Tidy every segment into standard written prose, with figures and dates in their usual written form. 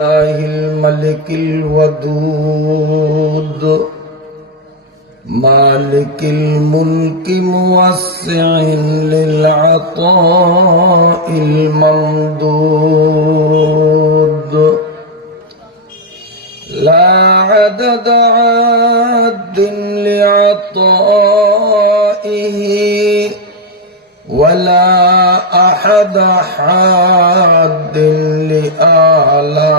الله الملك الودود مالك الملك موسع للعطاء الممدود لا عدد عاد لعطائه ولا أحد حاد لآلائه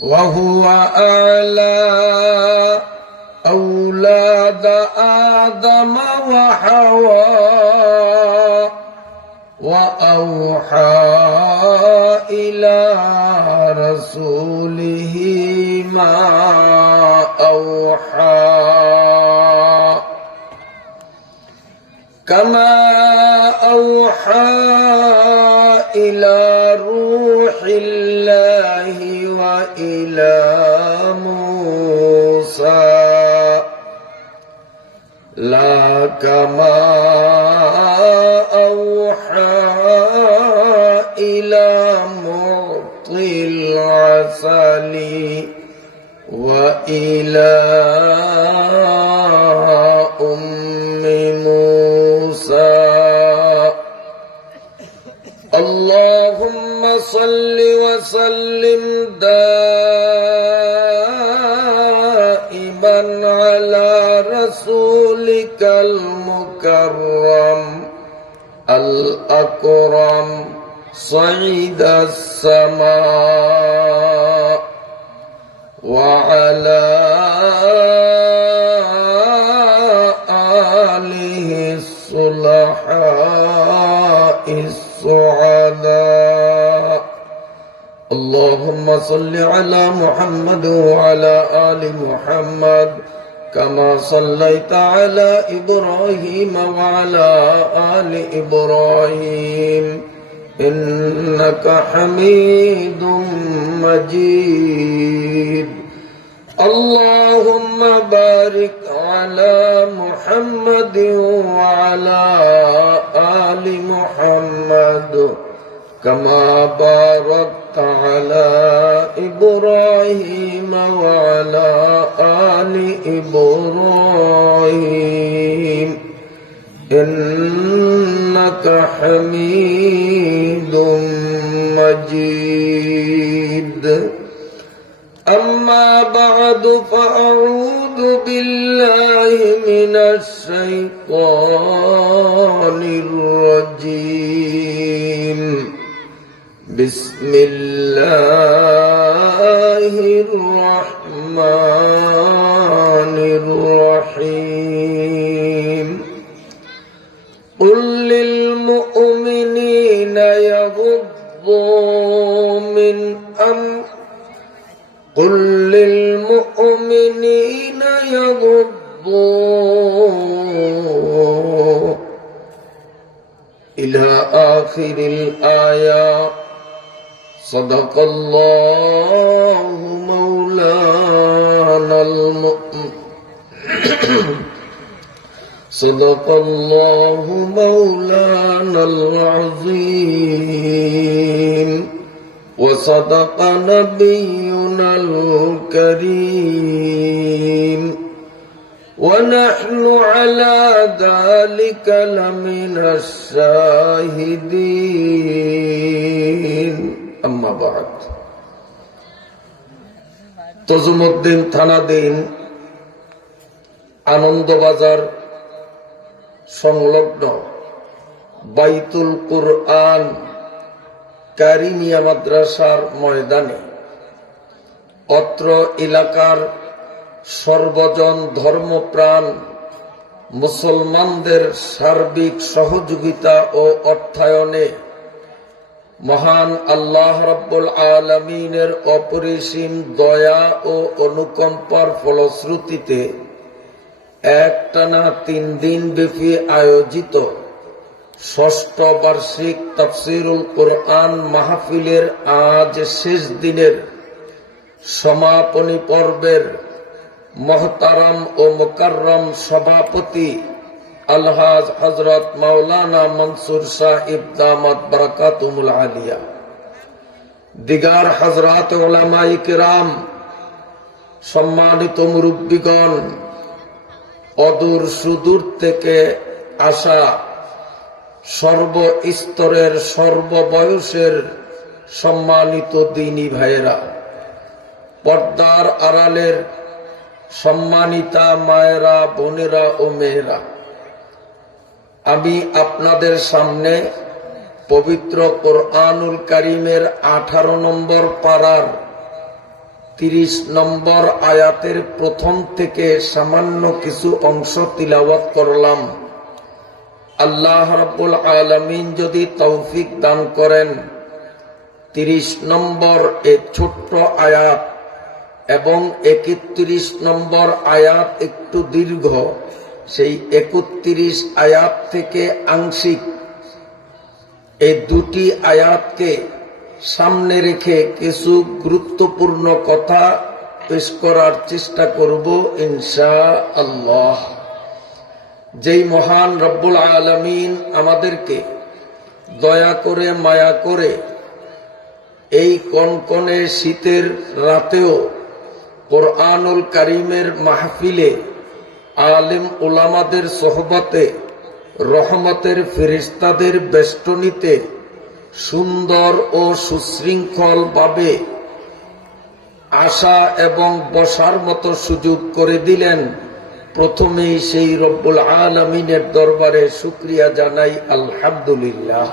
وهو أعلى أولاد آدم وحواء وأوحى إلى رسوله ما أوحى كما أوحى إلى روح الله وإلى موسى لا كما أوحى إلى معطي العسل وإلى اللهم صل وسلم دائما على رسولك المكرم الأكرم صعيد السماء وعلى آله الصلحاء السعداء اللهم صل على محمد وعلى آل محمد كما صليت على إبراهيم وعلى آل إبراهيم إنك حميد مجيد اللهم بارك على محمد وعلى آل محمد كما باركت على إبراهيم وعلى آل إبراهيم إنك حميد مجيد أما بعد فأعوذ بالله من الشيطان الرجيم بسم الله الرحمن الرحيم قل للمؤمنين يغضوا من قل للمؤمنين يغضوا إلى آخر الآية صدق الله مولانا صدق الله مولانا العظيم وصدق نبينا الكريم ونحن على ذلك لمن الشاهدين أما بعد তজুমউদ্দিন থানাধীন আনন্দবাজার সংলগ্ন বাইতুল কুরআন কারিমিয়া মাদ্রাসার ময়দানে অত্র এলাকার সর্বজন ধর্মপ্রাণ মুসলমানদের সার্বিক সহযোগিতা ও অর্থায়নে মহান আল্লাহ রাব্বুল আলামিনের অপরিসীম দয়া ও অনুকম্পার ফলশ্রুতিতে একটানা 3 দিন ব্যাপী আয়োজিত ষষ্ঠ বার্ষিক তাফসীরুল কুরআন মাহফিলের আজ শেষ দিনের সমাপনী পর্বের মহতারাম ও মুকাররম সভাপতি আলহাজ হযরত মাওলানা মনসুর সাহিব দামাত বারাকাতুহুল আলিয়া, দিগার হযরত উলামায়ে কিরাম, সম্মানিত মুরব্বিগণ, অদূর সুদূর থেকে আসা সর্বস্তরের সর্ববয়সের সম্মানিত দ্বীনী ভাইয়েরা, পর্দার আড়ালের সম্মানিতা মায়েরা, বোনেরা ও মেয়েরা, আমি আপনাদের সামনে পবিত্র কোরআনুল কারীমের 18 নম্বর পারার 30 নম্বর আয়াতের প্রথম থেকে সামান্য কিছু অংশ তিলাওয়াত করলাম। আল্লাহ রাব্বুল আলামিন যদি তৌফিক দান করেন 30 নম্বর এই ছোট্ট আয়াত এবং 31 নম্বর আয়াত একটু দীর্ঘ, সেই 31 আয়াত থেকে আংশিক এই দুটি আয়াতকে সামনে রেখে কিছু গুরুত্বপূর্ণ কথা পেশ করার চেষ্টা করব ইনশাআল্লাহ। যেই মহান রব্বুল আলামিন আমাদেরকে দয়া করে মায়া করে এই কনকনে শীতের রাতেও কোরআনুল কারীমের মাহফিলে আলেম উলামাদের সোহবতে রহমতের ফেরেশতাদের বেষ্টনীতে সুন্দর ও সুশৃঙ্খল ভাবে আসা এবং বসার মতো সুযোগ করে দিলেন, প্রথমেই সেই রব্বুল আলামিনের দরবারে শুকরিয়া জানাই আলহামদুলিল্লাহ।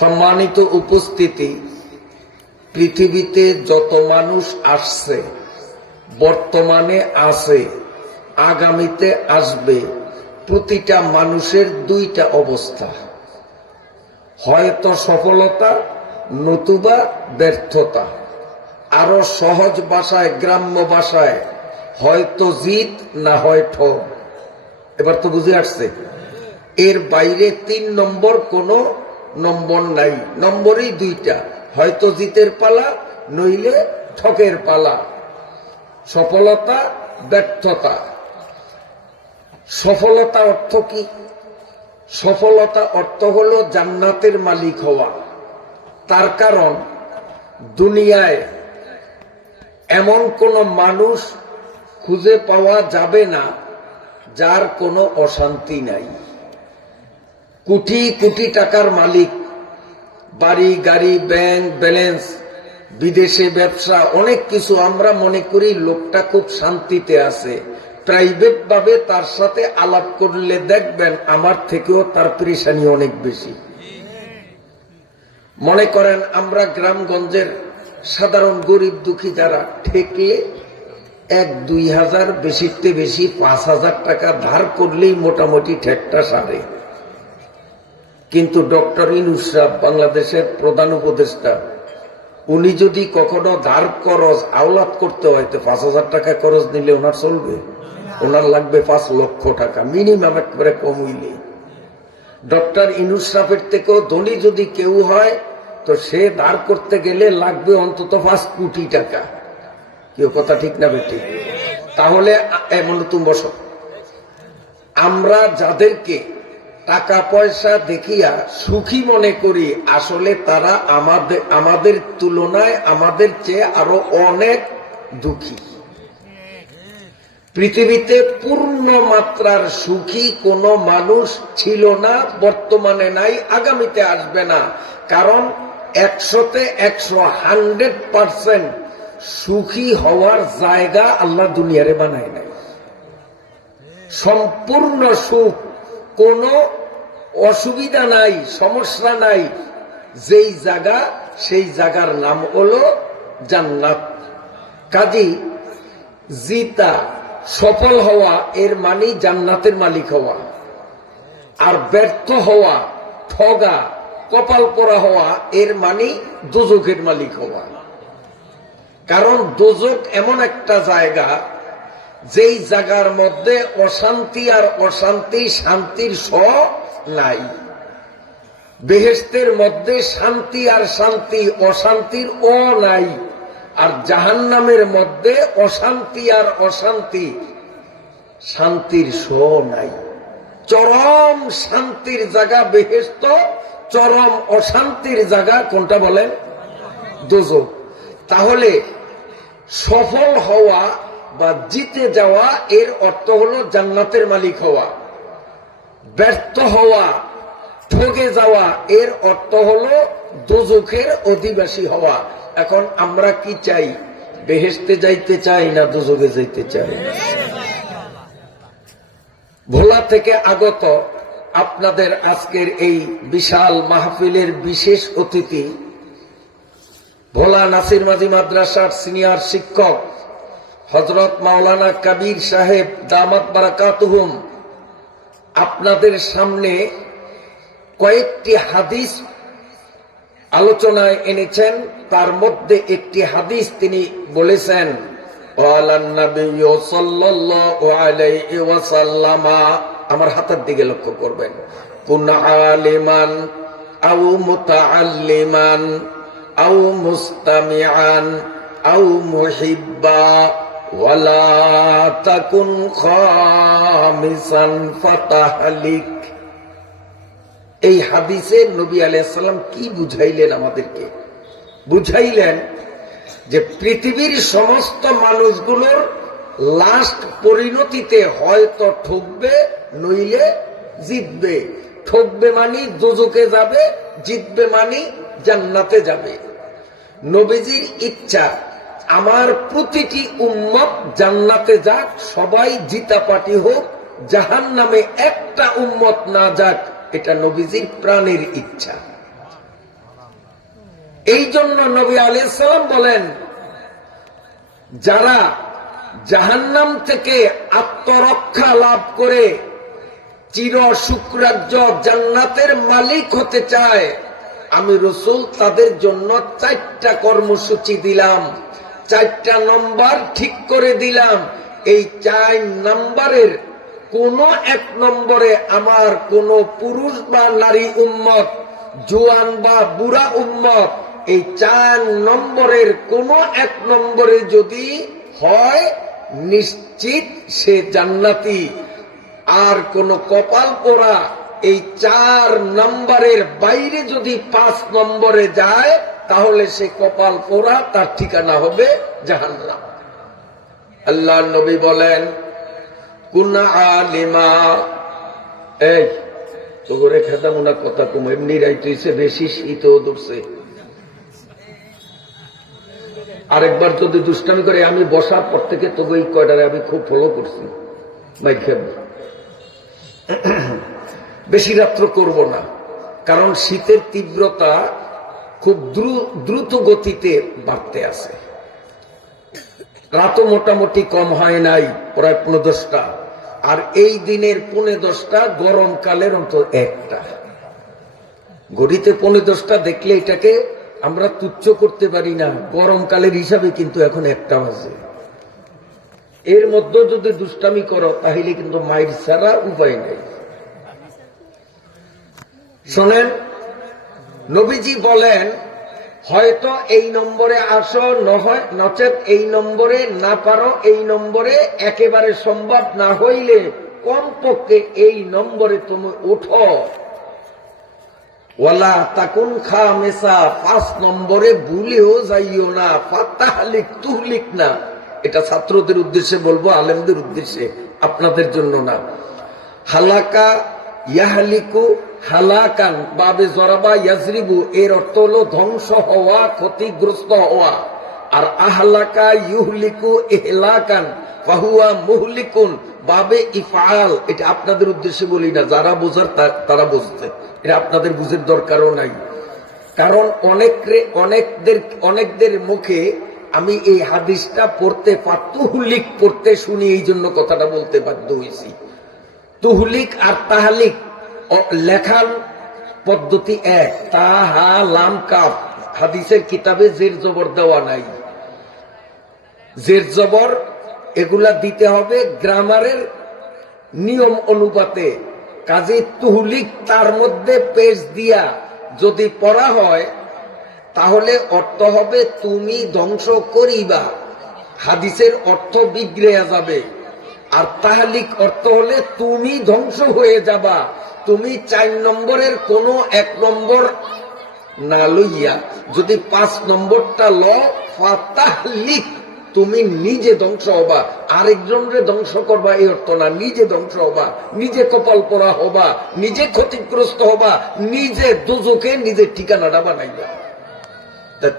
সম্মানিত উপস্থিতি, পৃথিবীতে যত মানুষ আসছে, বর্তমানে আছে, আগামীতে আসবে, প্রতিটা মানুষের দুইটা অবস্থা, হয়তো সফলতা নতুবা ব্যর্থতা। আরো সহজ ভাষায়, গ্রাম্য ভাষায়, হয়তো জিত না হয় ঠক। এবার তো বুঝে আসছে, এর বাইরে 3 নম্বর কোন নম্বর নাই, নম্বরই দুইটা, হয়তো জিতের পালা নইলে ঠকের পালা, সফলতা ব্যর্থতা। সফলতা অর্থ কি? সফলতা অর্থ হলো জান্নাতের মালিক হওয়া। তার কারণ দুনিয়ায় এমন কোন মানুষ খুঁজে পাওয়া যাবে না যার কোনো অশান্তি নাই। কোটি কোটি টাকার মালিক, বাড়ি গাড়ি, ব্যাংক ব্যালেন্স, বিদেশে ব্যবসা, অনেক কিছু, আমরা মনে করি লোকটা খুব শান্তিতে আছে। প্রাইভেট ভাবে তার সাথে আলাপ করলে দেখবেন আমার থেকেও তার পেরেশানি অনেক বেশি। মনে করেন আমরা গ্রামগঞ্জের সাধারণ গরিব দুঃখী যারা, ঠেকলে 1-2 হাজার, বেশিতে বেশি 5,000 টাকা ধার করলেই মোটামুটি ঠেকটা সারে। কিন্তু ডক্টর ইউনূস সাহেব, বাংলাদেশের প্রধান উপদেষ্টা, উনি যদি কখনো ধার খরচ আওলাদ করতে হয় তো 5,000 টাকা খরচ নিলে ওনার চলবে? ওনার লাগবে 5 লক্ষ টাকা মিনিমাম, একবারে কম হইলে। ডক্টর ইউনূস সাহেবের থেকেও ধনী যদি কেউ হয় তো সে ধার করতে গেলে লাগবে অন্তত 5 কোটি টাকা। কেউ কথা ঠিক না বেঠিক? তাহলে এমন তুমি বসো, আমরা যাদেরকে টাকা পয়সা দেখিয়া সুখী মনে করি, আসলে তারা আমাদের তুলনায়, আমাদের চেয়ে আরো অনেক দুঃখী। পৃথিবীতে পূর্ণ মাত্রার সুখী কোন মানুষ ছিল না, বর্তমানে নাই, আগামীতে আসবে না। কারণ 100-তে 100% সুখী হওয়ার জায়গা আল্লাহ দুনিয়ারে বানায় নাই। সম্পূর্ণ সুখ, কোনো অসুবিধা নাই, সমস্যা নাই, যেই জায়গা সেই জায়গার নাম হলো জান্নাত। কাজী জিতা, সফল হওয়া এর মানে জান্নাতের মালিক হওয়া, আর ব্যর্থ হওয়া, ঠগা, কপাল পোড়া হওয়া এর মানে দোজখের মালিক হওয়া। কারণ দোজখ এমন একটা জায়গা, যেই জায়গার মধ্যে অশান্তি আর অশান্তি, শান্তির স নাই। বেহেশতের মধ্যে শান্তি আর শান্তি, অশান্তির অ নাই। আর জাহান্নামের মধ্যে অশান্তি আর অশান্তি, শান্তির শো নাই। চরম শান্তির জায়গা বেহেশত, চরম অশান্তির জায়গা কোনটা বলেন? দোজখ। তাহলে সফল হওয়া বা জিতে যাওয়া এর অর্থ হলো জান্নাতের মালিক হওয়া। ব্যর্থ হওয়া, ঠকে যাওয়া এর অর্থ হলো দোজখের অধিবাসী হওয়া। এখন আমরা কি চাই? বেহেশতে যাইতে চাই না দোজখে যাইতে চাই? ভোলা থেকে আগত আপনাদের আজকের এই বিশাল মাহফিলের বিশেষ অতিথি ভোলা নাসির মাঝি মাদ্রাসার সিনিয়র শিক্ষক হযরত মাওলানা কবির সাহেব দামাত বারাকাতুহুম আপনাদের সামনে কয়েকটি হাদিস আলোচনায় এনেছেন। তার মধ্যে একটি হাদিস তিনি বলেছেন, আমার হাতের দিকে লক্ষ্য করবেন, কুন আলিমান আও মুতাআল্লিমান আও মুস্তামিআন আও মুহিব্বা ওয়ালা তাকুন খামিসান ফাতাহলিক। এই হাদিসে নবী আলাইহিস সালাম কি বুঝাইলেন? আমাদেরকে বুঝাইলেন যে পৃথিবীর সমস্ত মানুষগুলোর লাস্ট পরিণতিতে হয়তো ঠকবে নইলে জিতবে। ঠকবে মানে দোজখে যাবে, জিতবে মানে জান্নাতে যাবে। নবীজির ইচ্ছা আমার প্রতিটি উম্মত জান্নাতে যাক, সবাই জিতা পাটি হোক, জাহান্নামে একটা উম্মত না যাক, এটা নবীজির প্রাণের ইচ্ছা। এই জন্য নবী আলাইহিস সালাম বলেন, যারা জাহান্নাম থেকে আত্মরক্ষা লাভ করে চির সুখরাজ্য জান্নাতের মালিক হতে চায়, আমি রাসূল তাদের জন্য 4টা কর্মসূচি দিলাম, 4টা নম্বর ঠিক করে দিলাম। এই 4 নম্বরের কোন এক নম্বরে আমার কোন পুরুষ বা নারী উম্মত, জোয়ান বা বুড়া উম্মত, এই 4 নম্বরের কোন এক নম্বরে যদি হয়, নিশ্চিত সে জান্নাতি। আর কোন কপাল পোড়া এই 4 নম্বরের বাইরে যদি 5 নম্বরে যায়, তাহলে সে কপাল পোড়া, তার ঠিকানা হবে জাহান্নাম। আল্লাহ নবী বলেন, কুন আলিমা, এই তো করে খেতাম না কথা কম, এমনি রাইতেছে, বেশি শীতও ধরছে। আরেকবার যদি দুষ্টামি করে, আমি বসার পর থেকে তবু এই কয়টারে আমি খুব ফলো করছি, বেশি রাত্র করব না, কারণ শীতের তীব্রতা খুব দ্রুত গতিতে বাড়তে আছে। রাতও মোটামুটি কম হয় নাই, প্রায় 10টা। আর এই দিনের 10:15 গরমকালের অন্তত 1টা। ঘড়িতে 10:15 দেখলে এটাকে আমরা তুচ্ছ করতে পারি না, গরমকালের হিসাবে কিন্তু এখন 1টা বাজে। এর মধ্যে যদি দুষ্টামি করো তাহলে কিন্তু মাইর ছাড়া উপায় নেই। শোনেন, নবীজি বলেন, হয়তো এই নম্বরে আসো, নচেত এই নম্বরে না পারো। এই নম্বরে একেবারে সম্ভব না হইলে কমপক্ষে এই নম্বরে তুমি উঠো। ওয়ালা তাকুন খামেসা, 5 নম্বরে ভুলেও যাইও না। ফাতাহলিক তুহলিক না। এটা ছাত্রদের উদ্দেশ্যে বলবো, আলেমদের উদ্দেশ্যে, আপনাদের জন্য না। হালাকা ইয়াহলিকু হালাকান বাবে জরাবা ইয়াজরিবু, এর অর্থ হলো ধ্বংস হওয়া, ক্ষতিগ্রস্ত হওয়া। আর আহলাকা ইউহলিকু ইহলাকান ফাহুয়া মুহলিকুন বাবে ইফআল, এটা আপনাদের উদ্দেশ্যে বলি না, যারা বোঝার তারা বুঝতে, এটা আপনাদের বুঝের দরকারও নাই। কারণ অনেকদের মুখে আমি এই হাদিসটা পড়তে তুহলিক পড়তে শুনি, এই জন্য কথাটা বলতে বাধ্য হয়েছি। তুহলিক আর তাহলিক লেখার পদ্ধতি এক, তাহা লাম কাফ। হাদিসের কিতাবে জের জবর দেওয়া নাই। জের জবর এগুলা দিতে হবে গ্রামারের নিয়ম অনুপাতে। কাজে তুহলিক তার মধ্যে পেশ দিয়া যদি পড়া হয়, তাহলে অর্থ হবে তুমি ধ্বংস করিবা, হাদিসের অর্থ বিগড়ে যাবে। আর তাহলিক অর্থ হলে তুমি ধ্বংস হয়ে যাবা। তুমি 4 নম্বরের কোন 1 নম্বর না লইয়া যদি 5 নম্বরটা ল, ফাতাহলিক, তুমি নিজে ধ্বংস হবা, আরেকজনকে ধ্বংস করবা এই অর্থ না। নিজে ধ্বংস হবা, নিজে কপাল পোড়া হবা, নিজে ক্ষতিগ্রস্ত হবা, নিজে দুজকে নিজের ঠিকানাটা বানাইবা।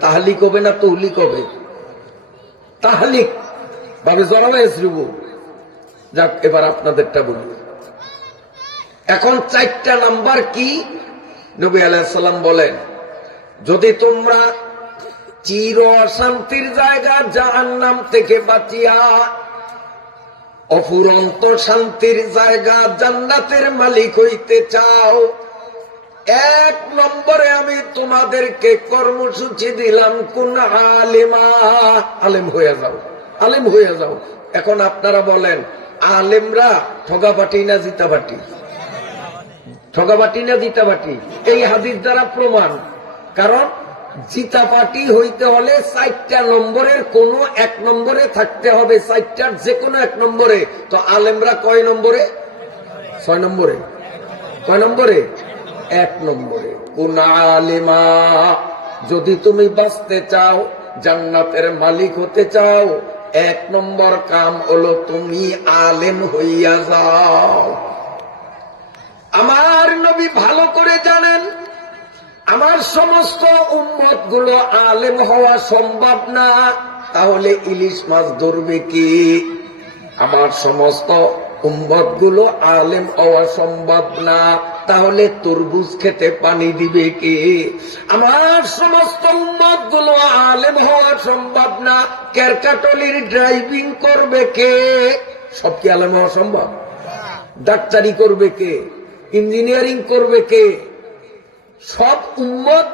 তাহলিক হবে না তহলিক হবে? তাহলিক ভাবে জড়াবে শ্রীবু। যাক, এবার আপনাদেরটা বলি। এখন 4টা নাম্বার কি? নবী আলাইহিস সালাম বলেন, যদি তোমরা চির অশান্তির জায়গা জাহান্নাম থেকে বাঁচিয়া অফুরন্ত শান্তির জায়গা জান্নাতের মালিক হইতে চাও, 1 নম্বরে আমি তোমাদেরকে কর্মসূচি দিলাম, কোন আলেমা, আলেম হয়ে যাও, আলেম হয়ে যাও। এখন আপনারা বলেন, আলেমরা ঠগাবাটি না জিতাবাটি? ঠগাবাটি না জিতাবাটি? এই হাদিস দ্বারা প্রমাণ। কারণ জিতাবাটি হইতে হলে 4টা নম্বরের কোন 1 নম্বরে থাকতে হবে, 4টার যে কোনো 1 নম্বরে। তো আলেমরা কয় নম্বরে? 6 নম্বরে। কয় নম্বরে? 1 নম্বরে। কোন আলেমা, যদি তুমি বাঁচতে চাও, জান্নাতের মালিক হতে চাও, 1 নম্বর কাম হলো তুমি আলেম হইয়া যাও। আমার নবী ভালো করে জানেন, আমার সমস্ত উম্মত গুলো আলেম হওয়া সম্ভব না, তাহলে ইলিশ মাছ ধরবে কি? আমার সমস্ত উম্মত গুলো আলেম হওয়া সম্ভব না, তাহলে তরমুজ খেতে পানি দিবে কে? আমার সমস্ত উম্মত গুলো আলেম হওয়া সম্ভব না, ক্যারকাটলির ড্রাইভিং করবে কে? সব কি আলেম হওয়া সম্ভব? ডাক্তারি করবে কে? ইঞ্জিনিয়ারিং করবে কে? সব উম্মত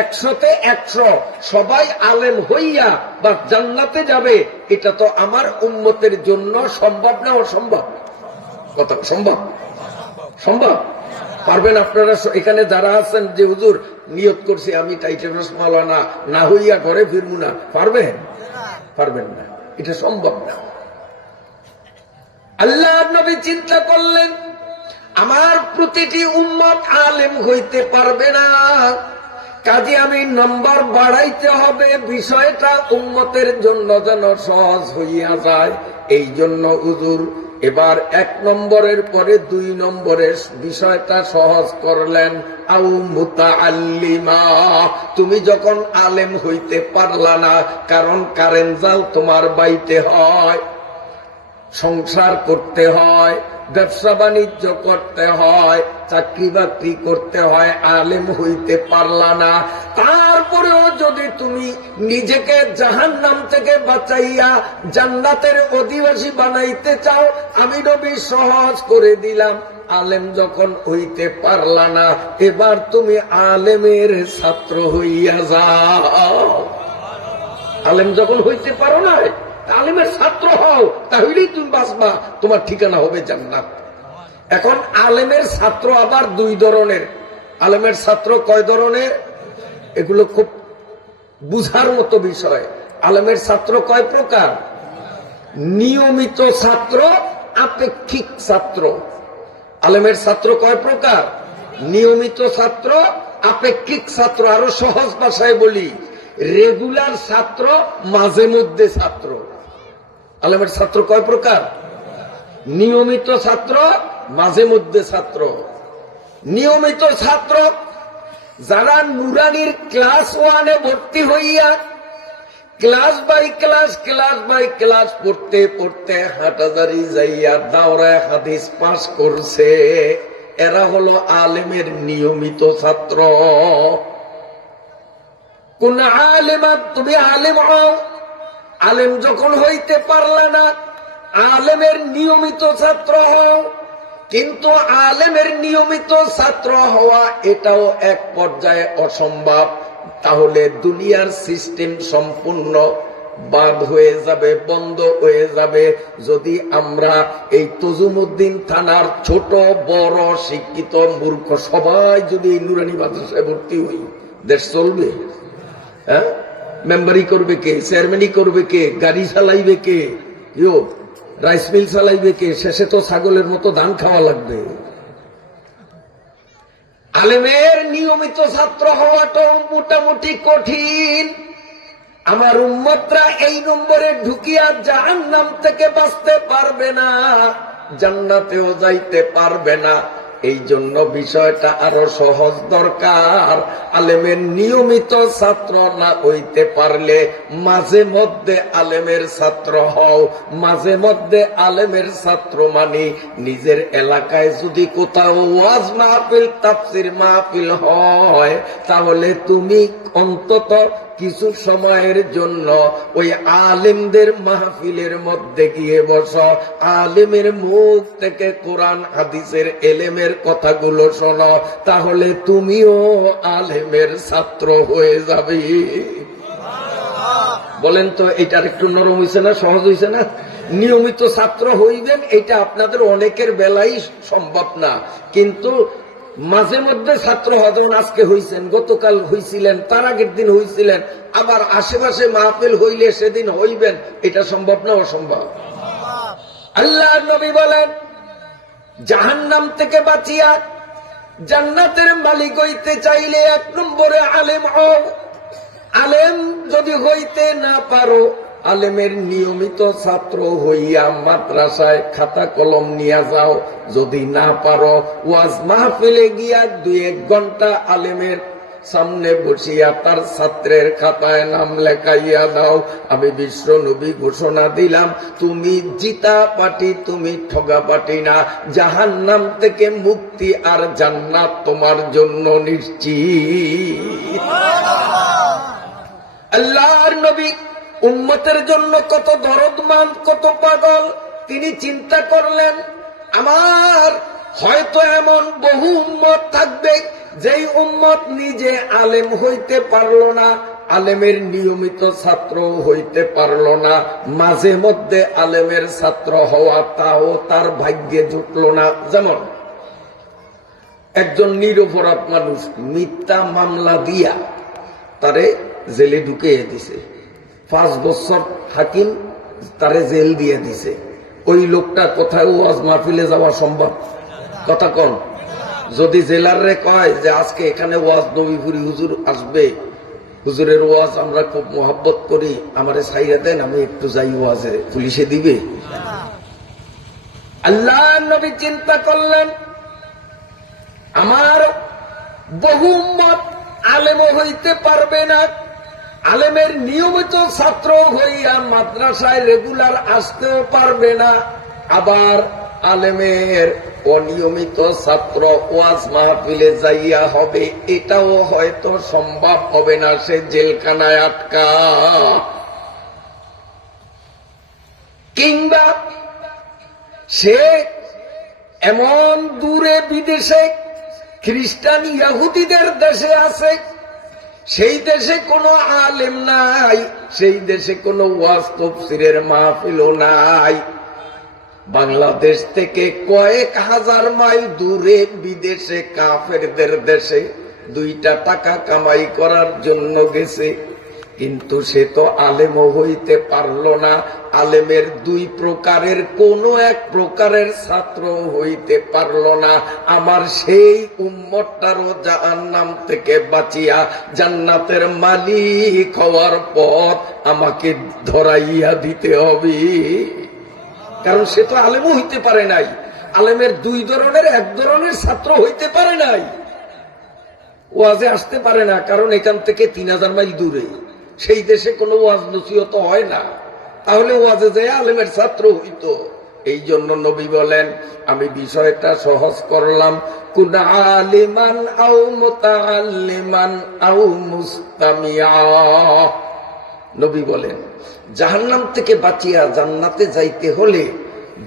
100তে 100 সবাই আলেম হইয়া বা জান্নাতে যাবে, এটা তো আমার উম্মতের জন্য সম্ভব না অসম্ভব? কথা সম্ভব? সম্ভব। পারবেন আপনারা? এখানে যারা আছেন যে হুজুর নিয়ত করছি আমি টাইটেলস মাওলানা না হইয়া ঘরে ফিরবো না, পারবেন? পারবেন না, এটা সম্ভব না। আল্লাহর নবী চিন্তা করলেন, আমার প্রতিটি উম্মত আলেম হইতে পারবে না, কাজে আমি নম্বর বাড়াইতে হবে, বিষয়টা উম্মতের জন্য যেন সহজ হইয়া যায়। এই জন্য হুজুর এবার 1 নম্বরের পরে 2 নম্বরের বিষয়টা সহজ করলেন, আউ মুতাআল্লিমা, তুমি যখন আলেম হইতে পারলা না, কারণ কারেন্ট জাল তোমার বাইতে হয়, সংসার করতে হয়, ব্যবসা বাণিজ্য করতে হয়, চাকরি বাকরি করতে হয়, আলেম হইতে পারলা না, তারপরেও যদি তুমি নিজেকে জাহান্নাম থেকে বাঁচাইয়া জান্নাতের অধিবাসী বানাইতে চাও, আমি নবী সহজ করে দিলাম। আলেম যখন হইতে পারলা না, এবার তুমি আলেমের ছাত্র হইয়া যাও। আলেম যখন হইতে পারো না, আলেমের ছাত্র হও, তাহলেই তুমি বাঁচবা, তোমার ঠিকানা হবে জান্নাত। এখন আলেমের ছাত্র আবার 2 ধরনের। আলেমের ছাত্র কয় ধরনের? এগুলো খুব বুঝার মতো বিষয়। আলেমের ছাত্র কয় প্রকার? নিয়মিত ছাত্র, আপেক্ষিক ছাত্র। আলেমের ছাত্র কয় প্রকার? নিয়মিত ছাত্র, আপেক্ষিক ছাত্র। আরো সহজ ভাষায় বলি, রেগুলার ছাত্র, মাঝে মধ্যে ছাত্র। আলেমের ছাত্র কয় প্রকার? নিয়মিত ছাত্র, মাঝে মধ্যে ছাত্র। নিয়মিত ছাত্র যারা নুরানির ক্লাস 1-এ ভর্তি হইয়া ক্লাস বাই ক্লাস পড়তে পড়তে হাটাজারি যাইয়া দাওরায়ে হাদিস পাস করছে, এরা হলো আলেমের নিয়মিত ছাত্র। কোন আলেমা, তুমি আলেম হও, আলেম যখন হইতে পারলে না, আলেমের নিয়মিত ছাত্র হও। কিন্তু আলেমের নিয়মিত ছাত্র হওয়া এটাও এক পর্যায়ে অসম্ভব। তাহলে দুনিয়ার সিস্টেম সম্পূর্ণ বাদ হয়ে যাবে, বন্ধ হয়ে যাবে। যদি আমরা এই তজুমউদ্দিন থানার ছোট বড় শিক্ষিত মূর্খ সবাই যদি নুরানি মাদ্রাসায় ভর্তি হই, দেশ চলবে? হ্যাঁ, মেম্বারি করবে কে? চেয়ারম্যানই করবে কে? গাড়ি চালাইবে কে? রাইস মিল চালাইবে কে? শেষে তো ছাগলের মতো ধান খাওয়া লাগবে। আলেমের নিয়মিত ছাত্র হওয়াটাও মোটামুটি কঠিন। আমার উম্মতরা এই নম্বরে ঢুকিয়া জাহান্নাম থেকে বাঁচতে পারবে না, জান্নাতেও যাইতে পারবে না। এই জন্য বিষয়টা আরো সহজ দরকার। আলেমের নিয়মিত ছাত্র না হইতে পারলে মাঝে মধ্যে আলেমের ছাত্র হও। মাঝে মধ্যে আলেমের ছাত্র মানে নিজের এলাকায় যদি কোথাও ওয়াজ মাহফিল, তাফসীর মাহফিল হয়, তাহলে তুমি অন্তত কিছু সময়ের জন্য ওই আলেমদের মাহফিলের মধ্যে গিয়ে বসো। আলেমের মুখ থেকে কোরআন হাদিসের এলেমের কথাগুলো শোনো, তাহলে তুমিও আলেমের ছাত্র হয়ে যাবে। বলেন তো, এটার একটু নরম হইছে না, সহজ হইছে না? নিয়মিত ছাত্র হইবেন, এটা আপনাদের অনেকের বেলাই সম্ভব না, কিন্তু মাঝে মধ্যে ছাত্র হওয়া, যেমন আজকে হইছেন, গতকাল হইছিলেন, তার আগের দিন হইছিলেন, আবার আশেপাশে মাহফিল হইলে সেদিন হইবেন, এটা সম্ভব না অসম্ভব? আল্লাহর নবী বলেন, জাহান্নাম থেকে বাঁচিয়া জান্নাতের মালিক হইতে চাইলে 1 নম্বরে আলেম হও। আলেম যদি হইতে না পারো, আলেমের নিয়মিত ছাত্র হইয়া মাদ্রাসায় খাতা কলম নিয়ে যাও। যদি না পারো, ওয়াজ মাহফিলে গিয়া 2-1 ঘন্টা আলেমের সামনে বসিয়া তার ছাত্রের খাতায় নাম লেখাইয়া দাও। আমি বিশ্ব নবী ঘোষণা দিলাম, তুমি জিতা পার্টি, তুমি ঠগা পার্টি না। জাহান্নাম থেকে মুক্তি আর জান্নাত তোমার জন্য নিশ্চিত। আল্লাহর নবী উম্মতের জন্য কত দরদমান, কত পাগল। তিনি চিন্তা করলেন, আমার হয়তো এমন বহু উম্মত থাকবে যেই উম্মত নিজে আলেম হইতে পারল না, আলেমের নিয়মিত ছাত্র হইতে পারল না, মাঝে মধ্যে আলেমের ছাত্র হওয়া তাও তার ভাগ্যে জুটল না। যেমন একজন নিরপরাধ মানুষ মিথ্যা মামলা দিয়া তারে জেলে ঢুকিয়ে দিছে, 5 বছর হাকিম তারে জেল দিয়ে দিছে। ওই লোকটা কোথায় ওয়াজ মাহফিলে যাওয়া সম্ভব? কথা কন। যদি জেলারে কয় যে আজকে এখানে ওয়াজ নবীপুরি হুজুর আসবে, হুজুরের ওয়াজ আমরা খুব মোহাব্বত করি, আমারে ছাইরা দেন, আমি একটু যাই ওয়াজে, পুলিশে দিবে? আল্লাহ নবী চিন্তা করলেন, আমার বহু উম্মত আলেম হইতে পারবে না, আলেমের নিয়মিত ছাত্র হইয়া মাদ্রাসায় রেগুলার আসতেও পারবে না, আবার আলেমের অনিয়মিত ছাত্র ওয়াজ মাহফিলে যাইয়া হবে, এটাও হয়তো সম্ভব হবে না। সে জেলখানায় আটকা, কিংবা সে এমন দূরে বিদেশে খ্রিস্টান ইহুদিদের দেশে আছে, সেই দেশে কোনো আলেম নাই, সেই দেশে কোনো ওয়াজ তাফসীরের মাহফিলও নাই। বাংলাদেশ থেকে কয়েক হাজার মাইল দূরে বিদেশে কাফেরদের দেশে 2টা টাকা কামাই করার জন্য গেছে, কিন্তু সে তো আলেমও হইতে পারল না। আলেমের 2 প্রকারের কোন এক প্রকারের ছাত্র হইতে পারল না। আমার সেই উম্মতটারও জাহান্নাম থেকে বাঁচিয়া জান্নাতের মালিক হওয়ার পথ আমাকে ধরাইয়া দিতে হবে। কারণ সে তো আলেমও হইতে পারে নাই, আলেমের 2 ধরনের 1 ধরনের ছাত্র হইতে পারে নাই, ওয়াজে আসতে পারে না, কারণ এখান থেকে 3000 মাইল দূরে, সেই দেশে কোনো ওয়াজ নসিহত হয় না। তাহলে ওয়াজে যায় আলেমের ছাত্র হইতো। এই জন্য নবী বলেন, আমি বিষয়টা সহজ করলাম, কুন আলিমান আও মুতাআল্লিমান আও মুস্তামিয়া। নবী বলেন, জাহান্নাম থেকে বাঁচিয়া জান্নাতে যাইতে হলে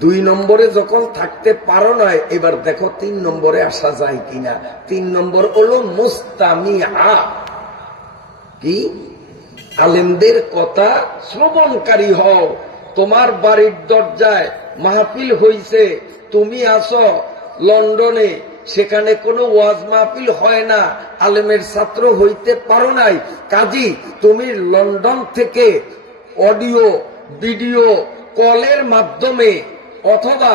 2 নম্বরে যখন থাকতে পারো না, এবার দেখো 3 নম্বরে আসা যায় কিনা। 3 নম্বর হলো মুস্তামিয়া। কি? আলেমদের কথা শ্রবণকারী হও। তোমার বাড়ির দরজায় মাহফিল হইছে, তুমি আসো লন্ডনে, সেখানে কোনো ওয়াজ মাহফিল হয় না, আলেমের ছাত্র হইতে পারো নাই, কাজী তুমি লন্ডন থেকে অডিও ভিডিও কলের মাধ্যমে অথবা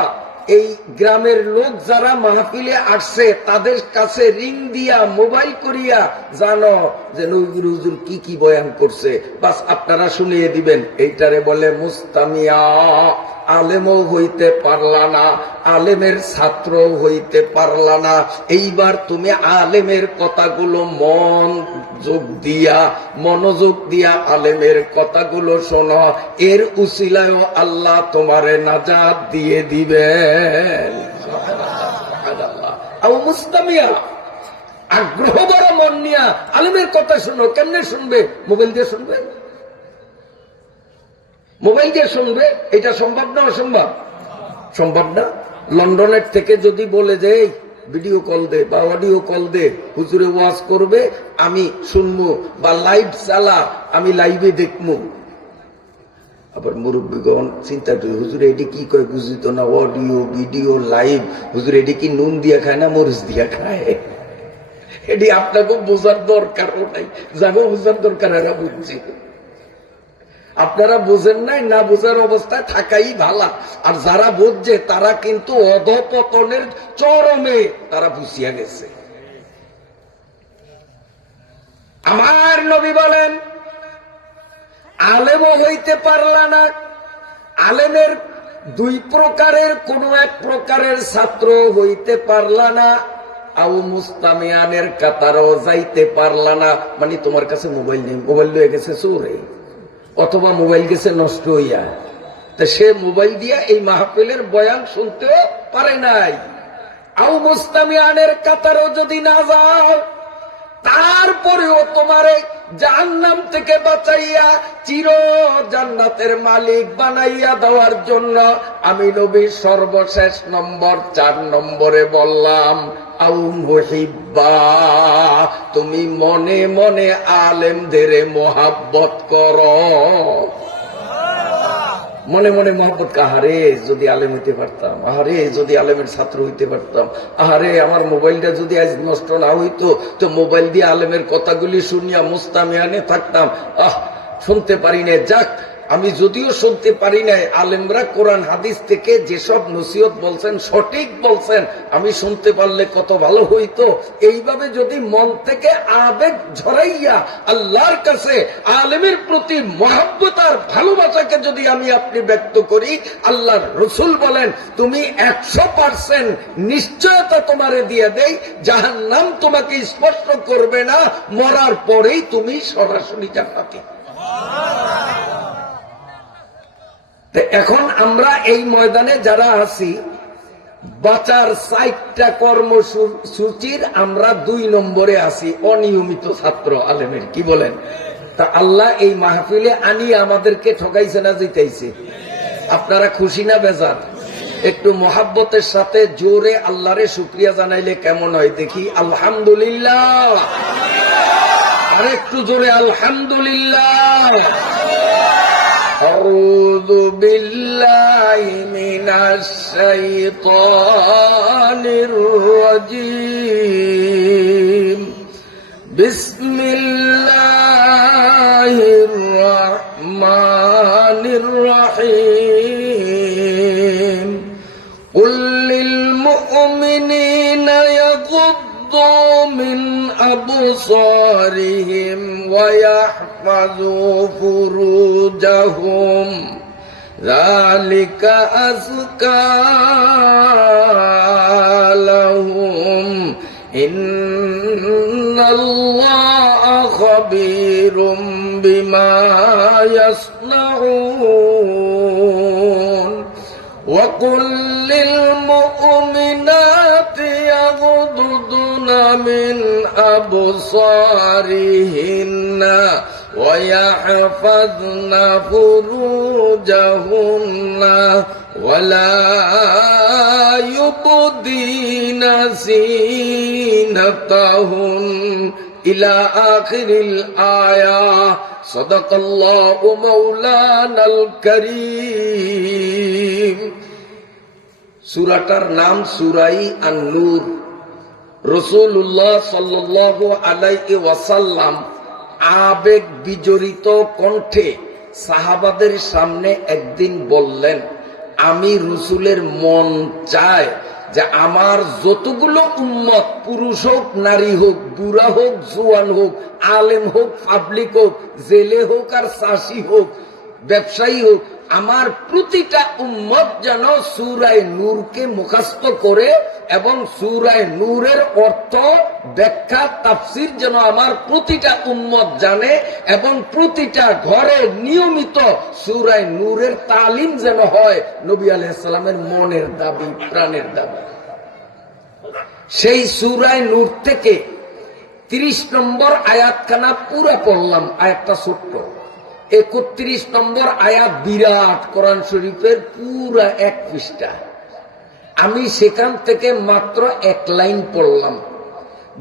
এই গ্রামের লোক যারা মাহফিলে আসছে তাদের কাছে রিং দিয়া মোবাইল করিয়া জানো যে নবীর হুজুর কি কি বয়ান করছে, বাস আপনারা শুনিয়ে দিবেন। এইটারে বলে মুস্তামিয়া। আলেমও হইতে পারলা না, আলেমের ছাত্র হইতে পারলা না, এইবার তুমি আলেমের কথাগুলো মনোযোগ দিয়া আলেমের কথাগুলো শোনো, এর উসিলায়ও আল্লাহ তোমারে নাজাত দিয়ে দিবেন। মুস্তামিয়া, আগ্রহ বড় মন নিয়া আলেমের কথা শুনো। কেমনে শুনবে? মোবাইল দিয়ে শুনবে। মোবাইল দিয়ে শুনবে। এটা সম্ভব না? অসম্ভব? সম্ভব না। লন্ডনের থেকে যদি বলে যে ভিডিও কল দে বা অডিও কল দে, হুজুরে ওয়াজ করবে, আমি শুনবো, বা লাইভ চালা, আমি লাইভে দেখবো। আবার মুরব্বীগণ চিন্তা করি, হুজুরে এটি কি করে বুঝিত না, অডিও ভিডিও লাইভ, হুজুরে এটি কি নুন দিয়া খায় না মরিচ দিয়া খায়? এটি আপনাকে বোঝার দরকারও নাই, যাবো বোঝার দরকার এরা বুঝছি। আপনারা বোঝেন নাই, না বোঝার অবস্থায় থাকাই ভালা। আর যারা বুঝছে তারা কিন্তু অধপতনের চরমে তারা বুঝিয়া গেছে। আমার নবী বলেন, আলেমও হইতে পারলা না, আলেমের দুই প্রকারের কোন এক প্রকারের ছাত্র হইতে পারলা না, আও মুস্তামিয়ানের কাতারও যাইতে পারলা না। মানে তোমার কাছে মোবাইল নেই, মোবাইল লয়ে গেছে চোরে, অথবা মোবাইল গেছে নষ্ট হইয়া, তা সে মোবাইল দিয়া এই মাহফিলের বয়ান শুনতেও পারে নাই। আও মুস্তামিয়ানের কাতারও যদি না যাও, তারপরেও তোমারে জাহান্নাম থেকে বাঁচাইয়া চির জান্নাতের মালিক বানাইয়া দেওয়ার জন্য আমি নবী সর্বশেষ নম্বর 4 নম্বরে বললাম, আউ মুহিব্বা, তুমি মনে মনে আলেমদের মোহাব্বত করো। মনে মনে মোহাব্বত। আহারে যদি আলেম হইতে পারতাম, আহারে যদি আলেমের ছাত্র হইতে পারতাম, আহারে আমার মোবাইলটা যদি আজ নষ্ট না হইতো, তো মোবাইল দিয়ে আলেমের কথাগুলি শুনিয়া মুস্তামিয়ানে থাকতাম। শুনতে পারি না, যাক আমি যদিও শুনতে পারি নাই, আলেমরা কোরআন হাদিস থেকে যেসব নসিহত বলছেন সঠিক বলছেন, আমি শুনতে পারলে কত ভালো হইতো। এইভাবে যদি মন থেকে আবেগ ঝরাইয়া আল্লাহর কাছে আলেমের প্রতি মহব্বত আর ভালোবাসাকে যদি আমি আপনি ব্যক্ত করি, আল্লাহর রসুল বলেন তুমি 100% নিশ্চয়তা তোমারে দিয়ে দেই, জাহান্নাম তোমাকে স্পর্শ করবে না, মরার পরেই তুমি সরাসরি জান্নাতি। এখন আমরা এই ময়দানে যারা আছি, বাঁচার 4টা কর্মসূচির আমরা 2 নম্বরে আছি, অনিয়মিত ছাত্র আলেমের। কি বলেন? তা আল্লাহ এই মাহফিলে আনিয়ে আমাদেরকে ঠকাইছে না জিতাইছে? আপনারা খুশি না বেজার? একটু মহাব্বতের সাথে জোরে আল্লাহরে শুকরিয়া জানাইলে কেমন হয় দেখি। আলহামদুলিল্লাহ। আর একটু জোরে আলহামদুলিল্লাহ। أعوذ بالله من الشيطان الرجيم. بسم الله الرحمن الرحيم. قل للمؤمنين يغضوا من أبصارهم ويحفظوا فروجهم ذلك أزكى لهم إن الله خبير بما يصنعون. وقل للمؤمنات يغضضن من أبصارهن ويحفظن فروجهن ولا يبدين زينتهن إلى آخر الآية. صدق الله مولانا الكريم. সূরাটার নাম সূরায়ে আন-নূর। রাসূলুল্লাহ সাল্লাল্লাহু আলাইহি ওয়াসাল্লাম আবেগ বিজড়িত কণ্ঠে সাহাবাদের সামনে একদিন বললেন, আমি রসুলের মন চায় যে আমার যতগুলো উম্মত, পুরুষ হোক নারী হোক, বুড়া হোক জোয়ান হোক, আলেম হোক পাবলিক হোক, জেলে হোক আর চাষি হোক, ব্যবসায়ী হোক, আমার প্রতিটা উম্মত যেন সূরায়ে নূরকে মুখস্থ করে এবং সূরায়ে নূরের অর্থ ব্যাখ্যা তাফসীর যেন আমার প্রতিটা উম্মত জানে এবং প্রতিটা ঘরে নিয়মিত সূরায়ে নূরের তালিম যেন হয়। নবী আলাইহিস সালামের মনের দাবি, প্রাণের দাবি। সেই সূরায়ে নূর থেকে 30 নম্বর আয়াতখানা পুরা পড়লাম, আয়াতটা ছোট্ট। 31 নম্বর আয়াত বিরাট, কোরআন শরীফের পুরা 1 পৃষ্ঠা। আমি সেখান থেকে মাত্র 1 লাইন পড়লাম।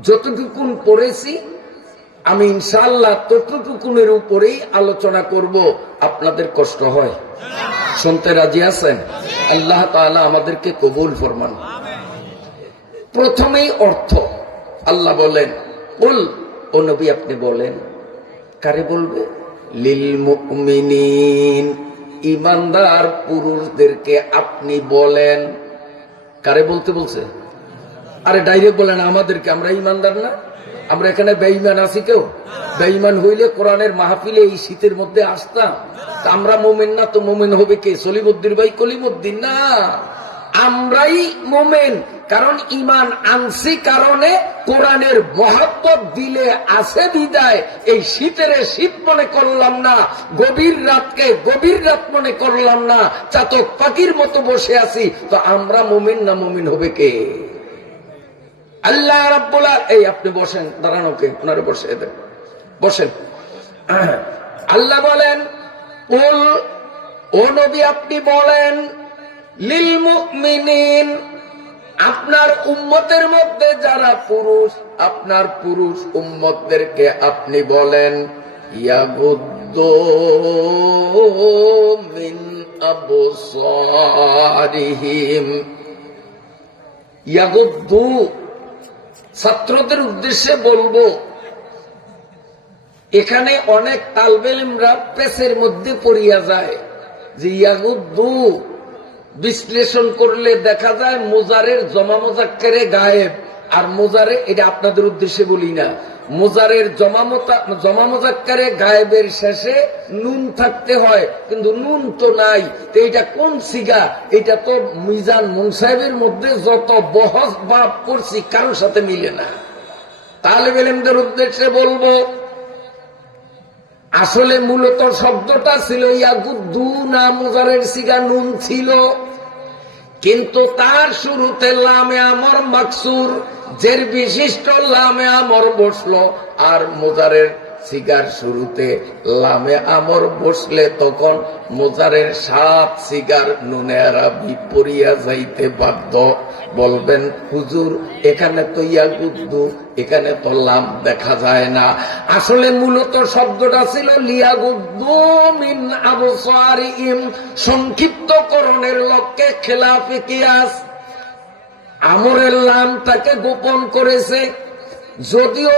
যতটুকুন পড়েছি আমি ইনশাআল্লাহ ততটুকুনের উপরেই আলোচনা করব। আপনাদের কষ্ট হয়? শুনতে রাজি আছেন? আল্লাহ তাআলা আমাদেরকে কবুল ফরমান। প্রথমেই অর্থ। আল্লাহ বলেন, কুল, ও নবী আপনি বলেন। কারে বলবে? লিল মুমিনিন, ঈমানদার পুরুষদেরকে আপনি বলেন। কারে বলতে বলছে? আরে ডাইরেক্ট বলেন আমাদেরকে, আমরা ঈমানদার না? আমরা এখানে বেঈমান আছি কেউ? বেঈমান হইলে কোরআনের মাহফিলে এই শীতের মধ্যে আসতাম? তা আমরা মুমিন না তো মুমিন হবে কে? সলিমুদ্দিন ভাই কলিমুদ্দিন না, আমরাই মুমিন। কারণ ঈমান আনছি কারণে, কোরআনের মহব্বত দিলে আছে বিদায় এই শীতের শীত মনে করলাম না, গভীর রাতকে গভীর রাত মনে করলাম না, চাতক পাখির মতো বসে আছি। তো আমরা মুমিন না মুমিন হবে কে? আল্লাহ রাব্বুল আলামিন। এই আপনি বসেন, দাঁড়ানো কে? ওনারে বসে দেন, বসেন। আল্লাহ বলেন, কুল, ও নবী আপনি বলেন, লিল মুমিনিন, আপনার উম্মতের মধ্যে যারা পুরুষ, আপনার পুরুষ উম্মতদেরকে আপনি বলেন, ইয়াগুদ্দু মিন আবসারিহিম। ইয়াগুদ্দু ছাত্রদের উদ্দেশ্যে বলবো, এখানে অনেক তালবে ইলমরা পেছের মধ্যে পড়িয়া যায় যে ইয়াগুদ্দু বিশ্লেষণ করলে দেখা যায় মুজারের জমা মুজাক্কারে গায়েব, আর মুজারে, এটা আপনাদের উদ্দেশ্যে বলি না, মুজারের জমা মুজাক্কারে গায়েবের শেষে নুন থাকতে হয়, কিন্তু নুন তো নাই। তো এটা কোন সিগা? এটা তো মিজান মুনসাহেবের মধ্যে যত বহস বাপ করছি কারোর সাথে মিলে না। তালেবে ইলমদের উদ্দেশ্যে বলবো, আসলে মূলত শব্দটা ছিল ইয়াগুদ্দু না, মুজারের সিগা নুন ছিল, কিন্তু তার শুরুতে লামে আমর মাকসুর, জের বিশিষ্ট লামে আমর বসলো, আর মুজারের সিগার শুরুতে লামে আমর বসলে তখন মুজারের 7 সিগার নুনে আরবি পড়িয়া যাইতে বাধ্য। বলবেন হুজুর এখানে তো ইয়াগুদ্দু, এখানে তো লাম দেখা যায় না। আসলে মূলত শব্দটা ছিল লিয়াগুদ্দু মিন আবসারিহিম, সংক্ষিপ্তকরণের লক্ষ্যে খেলাফে কিয়াস আমরের লামটাকে গোপন করেছে, যদিও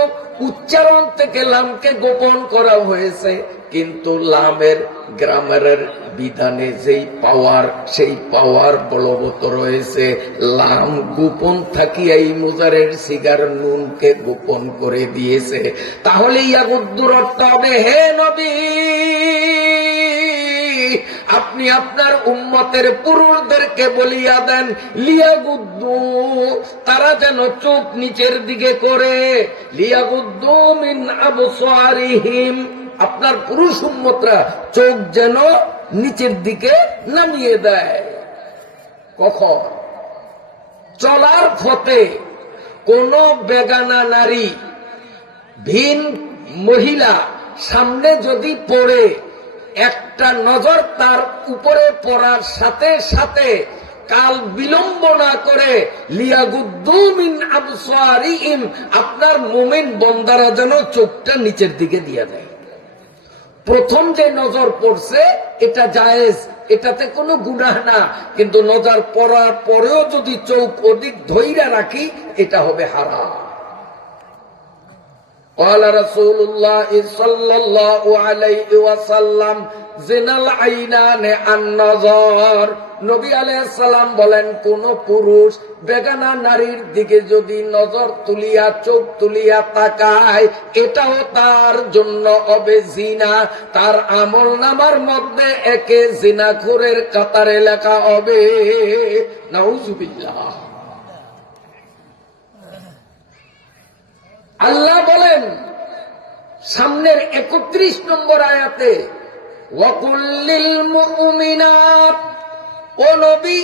উচ্চারণ থেকে লামকে গোপন করা হয়েছে, কিন্তু লামের গ্রামারের বিধানে যেই পাওয়ার, সেই পাওয়ার বলবৎ রয়েছে। লাম গোপন থাকিয়া এই মুজারের সিগার নুনকে গোপন করে দিয়েছে। তাহলে ইয়াগুদ্দুর অর্থ হবে, হে নবী আপনি আপনার উম্মতের পুরুষদেরকে বলিয়া দেন, লিয়াগুদ্দু, তারা যেন চোখ নিচের দিকে করে, লিয়াগুদ্দু মিন আবসারিহিম, আপনার পুরুষ উম্মতরা চোখ যেন নিচের দিকে নামিয়ে দেয়। কখন? চলার পথে কোন বেগানা নারী, ভিন মহিলা সামনে যদি পড়ে, একটা নজর তার উপরে পড়ার সাথে সাথে কাল বিলম্ব না করে লিয়াগুদ্দু মিন আবসারিহিম, আপনার মুমিন বন্দারা যেন চোখটা নিচের দিকে দিয়ে দেয়। প্রথম যে নজর পড়ছে এটা জায়েজ, এটাতে কোনো গুনাহ না, কিন্তু নজর পড়ার পরেও যদি চোখ অধিক ধৈর্য রাখি এটা হবে হারাম। قال رسول الله صلى الله عليه وسلم জিনাল আইনানে আন-নজর। নবী আলাইহিস সালাম বলেন, কোন পুরুষ বেগানা নারীর দিকে যদি নজর তুলিয়া চোখ তুলিয়া তাকায়, এটাও তার জন্য হবে জিনা। তার আমলনামার মধ্যে একে জিনাখোরের কাতারে লেখা হবে। নাউজুবিল্লাহ। আল্লাহ বলেন সামনের 31 নম্বর আয়াতে, ওয়াকুল্লিল মুমিনাত, ও নবী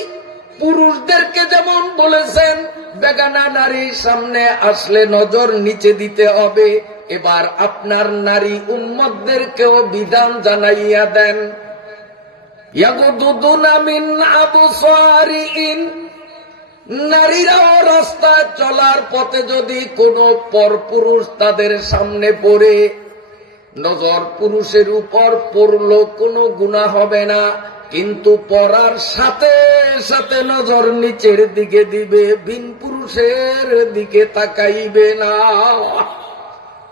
পুরুষদেরকে যেমন বলেছেন বেগানা নারীর সামনে আসলে নজর নিচে দিতে হবে, এবার আপনার নারী উম্মতদেরকেও বিধান জানাইয়া দেন। ইয়াগুদুনা মিন আবসারিহিম, নারীরাও রাস্তায় চলার পথে যদি কোনো পরপুরুষ তাদের সামনে পড়ে, নজর পুরুষের উপর পড়লো কোনো গুনাহ হবে না, কিন্তু পড়ার সাথে সাথে নজর নিচের দিকে দিবে, বিন পুরুষের দিকে তাকাইবে না।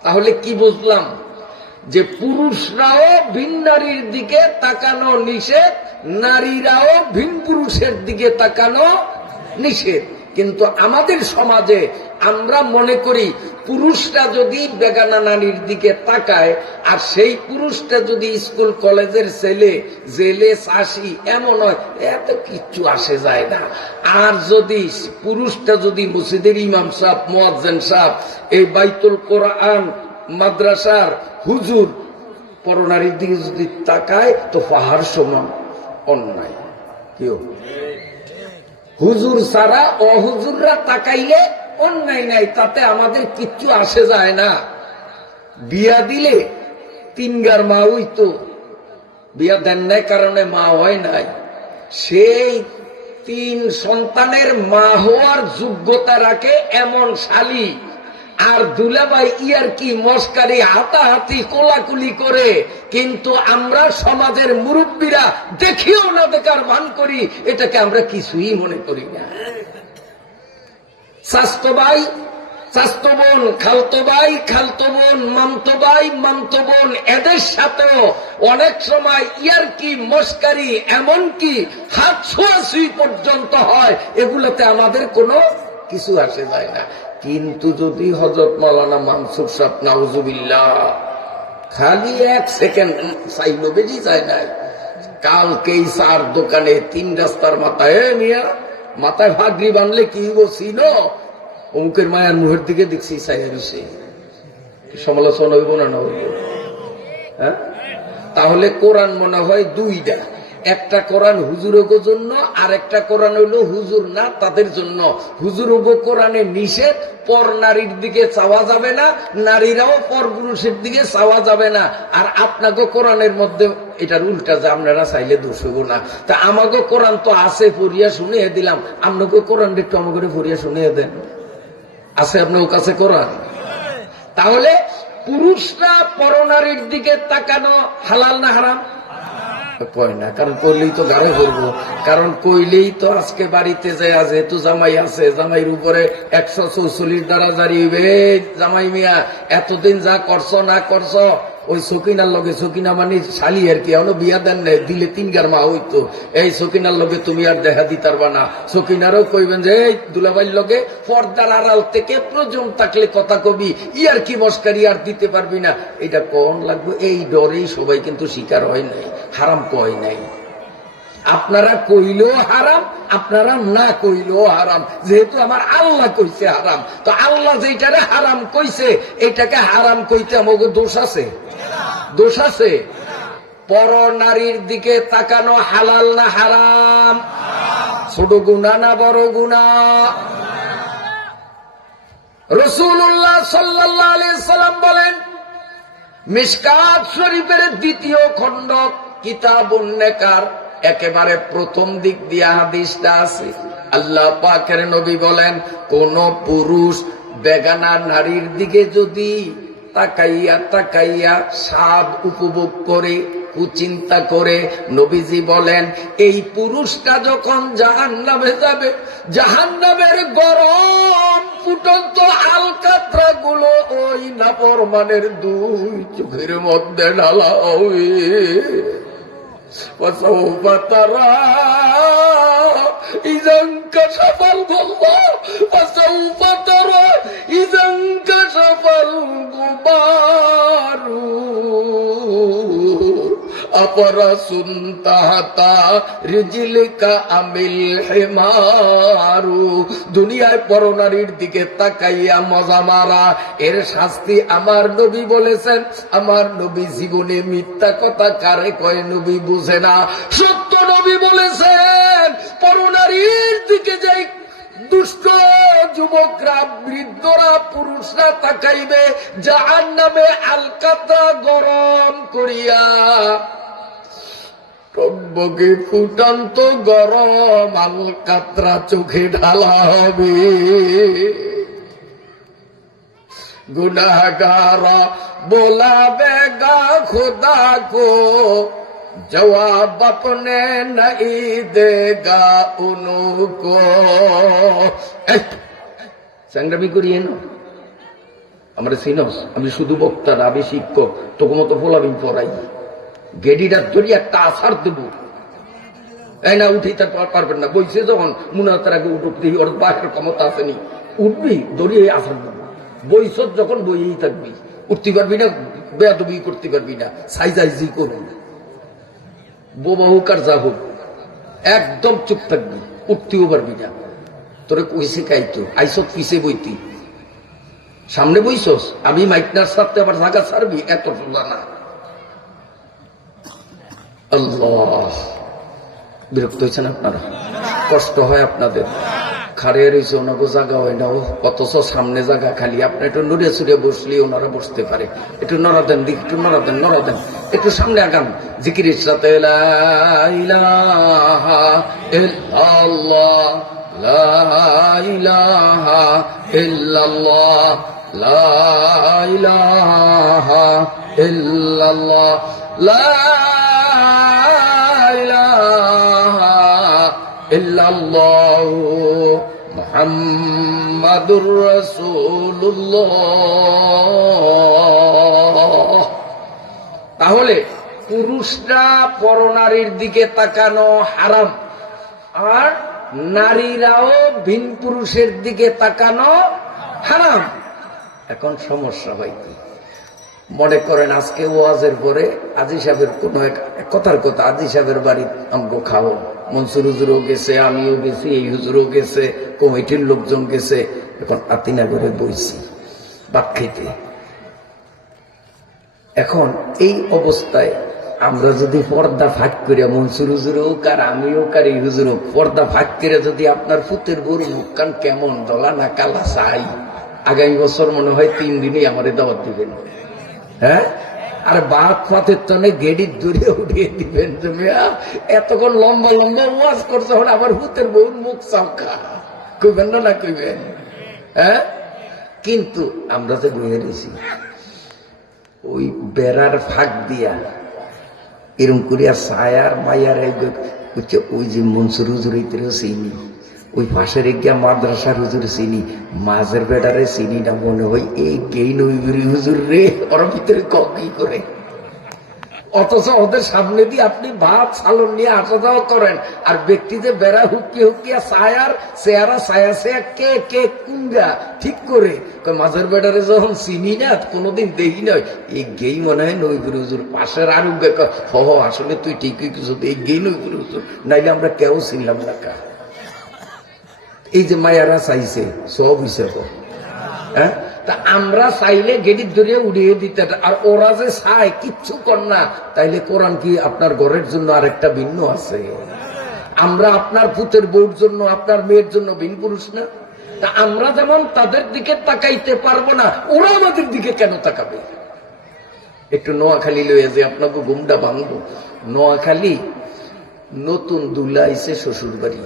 তাহলে কি বুঝলাম? যে পুরুষরাও ভিন নারীর দিকে তাকানো নিষেধ, নারীরাও ভিন পুরুষের দিকে তাকানো নিষেধ। কিন্তু আমাদের সমাজে আমরা মনে করি পুরুষরা যদি বেগানা নারীর দিকে তাকায়, আর সেই পুরুষটা যদি স্কুল কলেজের ছেলে, জেলে চাষি, এমন হয়, এত কিচ্ছু আসে যায় না। আর যদি পুরুষটা যদি মসজিদের ইমাম সাহেব, মুয়াজ্জিন সাহেব, এই বাইতুল কোরআন মাদ্রাসার হুজুর, পরনারীর দিকে যদি তাকায়, তো পাহাড় সমান অন্যায়। কেউ হুজুর ছাড়া অহুজুররা তাকাইলে অন্যায় নাই, তাতে আমাদের কিচ্ছু আসে যায় না। বিয়া দিলে 3 মা হইতো, বিয়া দেন নাই কারণে মা হয় নাই, সেই 3 সন্তানের মা হওয়ার যোগ্যতা রাখে এমন শালী আর দুলাভাই ইয়ার কি মস্কারি হাতাহাতি কোলাকুলি করে, কিন্তু আমরা সমাজের মুরব্বীরা দেখিও না দেখার ভান করি, এটাকে আমরা কিছুই মনে করি না। স্বাস্থ্য ভাই, স্বাস্থ্য বোন, খালতো ভাই, খালতো বোন, মামতো ভাই, মামতো বোন, এদের সাথেও অনেক সময় ইয়ার কি মস্কারি, এমনকি হাত ছোঁয়াছুঁই পর্যন্ত হয়, এগুলোতে আমাদের কোনো কিছু আসে যায় না। কিন্তু যদি হযরত মাওলানা মানসুর সাহেব নাউজুবিল্লাহ খালি 1 সেকেন্ড চাইলো, বেশি যায় নাই, কালকেই 4 দোকানে 3 রাস্তার মাথায় নিয়া মাথায় ভাগরি বানলে কি বসিল, অমুকের মায়ের মুখের দিকে দেখছি চাইছে, সমালোচনা হইব না হইব? হ্যাঁ, তাহলে কোরআন মনে হয় 2টা, একটা কোরআন হুজুরগো জন্য, আর একটা কোরআন হইল হুজুর না তাদের জন্য। হুজুরগো কোরআনে নিষেধ, পর নারীর দিকে চাওয়া যাবে না, নারীরাও পর পুরুষের দিকে চাওয়া যাবে না। আর আপনাকে কোরআনের মধ্যে এটার উল্টা, যে আপনারা চাইলে দোষ হইব না। তা আমাকে কোরআন তো আছে, পড়িয়া শুনিয়ে দিলাম, আপনাকে কোরআন একটু আমাকে পড়িয়া শুনিয়ে দেন। আছে আপনার কাছে কোরআন? তাহলে পুরুষরা পরনারীর দিকে তাকানো হালাল না হারাম? কয় না, কারণ কইলেই তো গাড়ি করবো, কারণ কইলেই তো আজকে বাড়িতে যায়, যেহেতু জামাই আছে, জামাইয়ের উপরে 144 দ্বারা জারি হইবে। জামাই মিয়া এতদিন যা করছো না করছো, ওই সকিনার লগে, সকিনা মানে শালি আর কি, এখনো বিয়া দেন নাই, দিলে 3 মা হইতো, এই সকিনার লগে তুমি আর দেখা দিতারবা না। সকিনারও কইবেন যে এই দুলাভাইর লগে পর্দার আড়াল থেকে প্রয়োজন থাকলে কথা কবি, ইয়ার কি মস্কারি আর দিতে পারবি না, এটা কোন লাগবে, এই ডরেই সবাই কিন্তু শিকার হয় নাই, হারাম কয় নাই। আপনারা কইলেও হারাম, আপনারা না কইলেও হারাম, যেহেতু আমার আল্লাহ কইছে হারাম, তো আল্লাহ যেটারে হারাম কইছে এটাকে হারাম কইতে আমাকে দোষ আছে? দোষ আছে? পর নারীর দিকে তাকানো হালাল না হারাম? ছোট গুনাহ না বড় গুনাহ? রাসূলুল্লাহ সাল্লাল্লাহু আলাইহি সাল্লাম বলেন, মিশকাত শরীফের 2য় খণ্ড কিতাবুন নিকাহ একেবারে প্রথম দিক দিয়া হাদিসটা আছে। আল্লাহ পাকের নবী বলেন, কোন পুরুষ বেগানা নারীর দিকে যদি তাকাইয়া তাকাইয়া স্বাদ উপভোগ করে, কুচিন্তা করে নবীজি বলেন, এই পুরুষটা যখন জাহান্নামে যাবে, জাহান্নামের গরম ফুটন্ত আলকাতরা গুলো ওই নাফরমানের দুই চোখের মধ্যে ঢালা হবে। وسوف ترى إذا انكشف الغبار وسوف ترى إذا انكشف الغبار أفرس تحت رجلك أم الحمار। দুনিয়ায় পরনারীর দিকে তাকাইয়া মজা মারা, এর শাস্তি আমার নবী বলেছেন। আমার নবী জীবনে মিথ্যা কথা কারে কয় নবী বুঝে না, সত্য নবী বলেছেন পরনারীর দিকে যাই দুষ্ট যুবকরা, বৃদ্ধরা, পুরুষরা তাকাইবে জাহান্নামে আলকাতরা গরম করিয়া, টকবকে ফুটান্ত গরম আলকাতরা চোখে ঢালা হবে। গুনাহগার बोलावे गा खुदा को, जवाब अपने नहीं देगा उनको। সংগ্রামী করিয়ে না আমরা সিনস, আমি শুধু বক্তা না, আমি শিক্ষক, তোকে মতো ফোলাবিন পড়াই, গেডিটা ধরি একটা আসার দেব। এই না উঠেই তার পারবেন না, বইছে যখন মুনাতার আগে উঠতে ওর বাঘের ক্ষমতা আসেনি, উঠবি ধরি আসার দেব। বইস যখন বইয়েই থাকবি, উঠতে পারবি না, বেয়াদবি করতে পারবি না, সাইজাইজি করবি, বোবা হোক আর যা হোক, একদম চুপ থাকবি, উঠতেও পারবি না। তোরে কইছে কাইতো আইসত পিছে বইতি, সামনে বইছস, আমি মাইকনার সাথে আবার জায়গা ছাড়বি, এত সোজা না। আল্লাহ, বিরক্ত হয়েছেন আপনারা? কষ্ট হয় আপনাদের? খারে রয়েছে ওনাকে জায়গা হয় না, অথচ সামনে জায়গা খালি। আপনি একটু নুড়ে চুড়ে বসলে ওনারা বসতে পারে। একটু নড়া দেন, দিক একটু নড়া দেন, নড়া দেন, একটু সামনে আগান। জিকিরের সাথে লা ইলাহা ইল্লাল্লাহ, লা ইলাহা ইল্লাল্লাহ, লা ইলাহা ইল্লাল্লাহ, লা ইলাহা ইল্লাল্লাহ মুহাম্মাদুর রাসূলুল্লাহ। তাহলে পুরুষরা পরনারীর দিকে তাকানো হারাম, আর নারীরাও ভিন পুরুষের দিকে তাকানো হারাম। এখন সমস্যা হয় কি? মনে করেন আজকে ওয়াজের পরে আজি সাহেবের কোন এক কথার কথা, আজি সাহেবের বাড়ি আমগো খাও, মনসুর হুজুরও গেছে, আমিও গেছি, এই হুজুরও গেছে, কমিটির লোকজন গেছে। এখন আতিনাগরে বইছি ভাত খাইতে। এখন এই অবস্থায় আমরা যদি পর্দা ফাঁক করিয়া, মনসুর হুজুর হোক আর আমিও কার এই হুজুর হোক, পর্দা ফাঁক করে যদি আপনার ফুতের গরু মুখ কান কেমন দলা না কালা চাই, আগামী বছর মনে হয় 3 দিনই আমারে দাওয়াত দিবেন। হ্যাঁ, আর বাদ ফাতের তনে গেডির দূরে উঠিয়ে দিবেন। তুমি এতক্ষণ লম্বা লম্বা ওয়াজ করছো, এখন আবার হুতের বউর মুখ চাওকা কইবেন না, না কইবেন? হ্যাঁ, কিন্তু আমরা তো বইয়ে রয়েছি ওই বেড়ার ফাঁক দিয়া এরম করিয়া ছায়ার মায়ার হচ্ছে ওই যে মনসুর হুজুর চিনি, ওই পাশের গিয়া মাদ্রাসার হুজুর চিনি, মাঝের বেড়ারে চিনি না। মনে হয় এই গেই নইগুরি হুজুর রে, ওর ভিতরে কি করে। অথচ ওদের সামনে দিয়ে আপনি ভাত সালন নিয়ে আসা যাওয়া করেন, আর ব্যক্তি যে বেড়া হুকিয়ে হুকিয়া ছায়ার চেহারা ছায়া চেয়া কে কে কুঙ্গা ঠিক করে মাঝের বেড়ারে যখন চিনি না, কোনোদিন দেখি নয়, এই গেই মনে হয় নইগুরি হুজুর। পাশের আর আসলে তুই ঠিকই কিছু, এই গেই নইগুরি হুজুর, নাইলে আমরা কেউ চিনলাম না। কা এই যে মায়ারা চাইছে সব হিসাব, হ্যাঁ, তা আমরা চাইলে গেডির ধরিয়ে উড়িয়ে দিতে, আর ওরা যে চায় কিচ্ছু কর না, তাইলে কোরআন কি আপনার ঘরের জন্য আরেকটা ভিন্ন আছে? আমরা আপনার পুতের বউর জন্য, আপনার মেয়ের জন্য ভিন পুরুষ না? তা আমরা যেমন তাদের দিকে তাকাইতে পারবো না, ওরা আমাদের দিকে কেন তাকাবে? একটু নোয়াখালী লইয়া যে আপনাকে ঘুমটা বাঁধবো। নোয়াখালী নতুন দুলা আইছে শ্বশুর বাড়ি,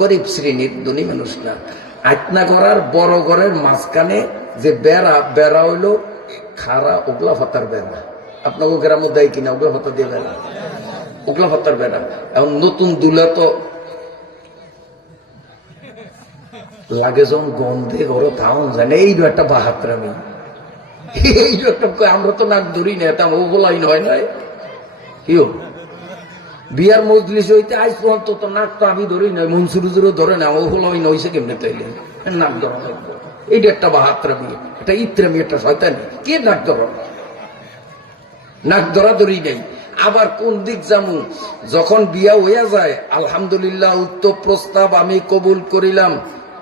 গরিব শ্রেণীর, ধনী মানুষ না। আটনা ঘরার বড় ঘরের মাঝখানে যে বেড়া, বেড়া হইল খাড়া ওগলা ফাতার বেড়া, আপনাকে গ্রামে দেয় কিনা ওগুলো ভাতা দিয়ে বেড়া, ওগুলো ভাতার বেড়া। এখন নতুন দুলা তো লাগে যখন গন্ধে ঘরে থাউন যায় না, এইটা একটা বাহাত্রামি, এইটা একটা। আমরা তো নাক ধরি না, এটা ওগুলাই নয় নয় কেউ বিয়ার মজলিস হইতে আইস পর্যন্ত তো নাক তো আমি ধরি নয়, মনসুরুজুরও ধরে না, ওগুলাই নইছে কেমনে তাইলে নাক ধরা লাগবে। এইটা একটা বাহাত্রামি, একটা ইত্রামি, একটা শয়তানি। কে নাক ধরা? নাক ধরা ধরি নেই। আবার কোন দিক যামু, যখন বিয়া হইয়া যায় আলহামদুলিল্লাহ উত্তর প্রস্তাব আমি কবুল করিলাম,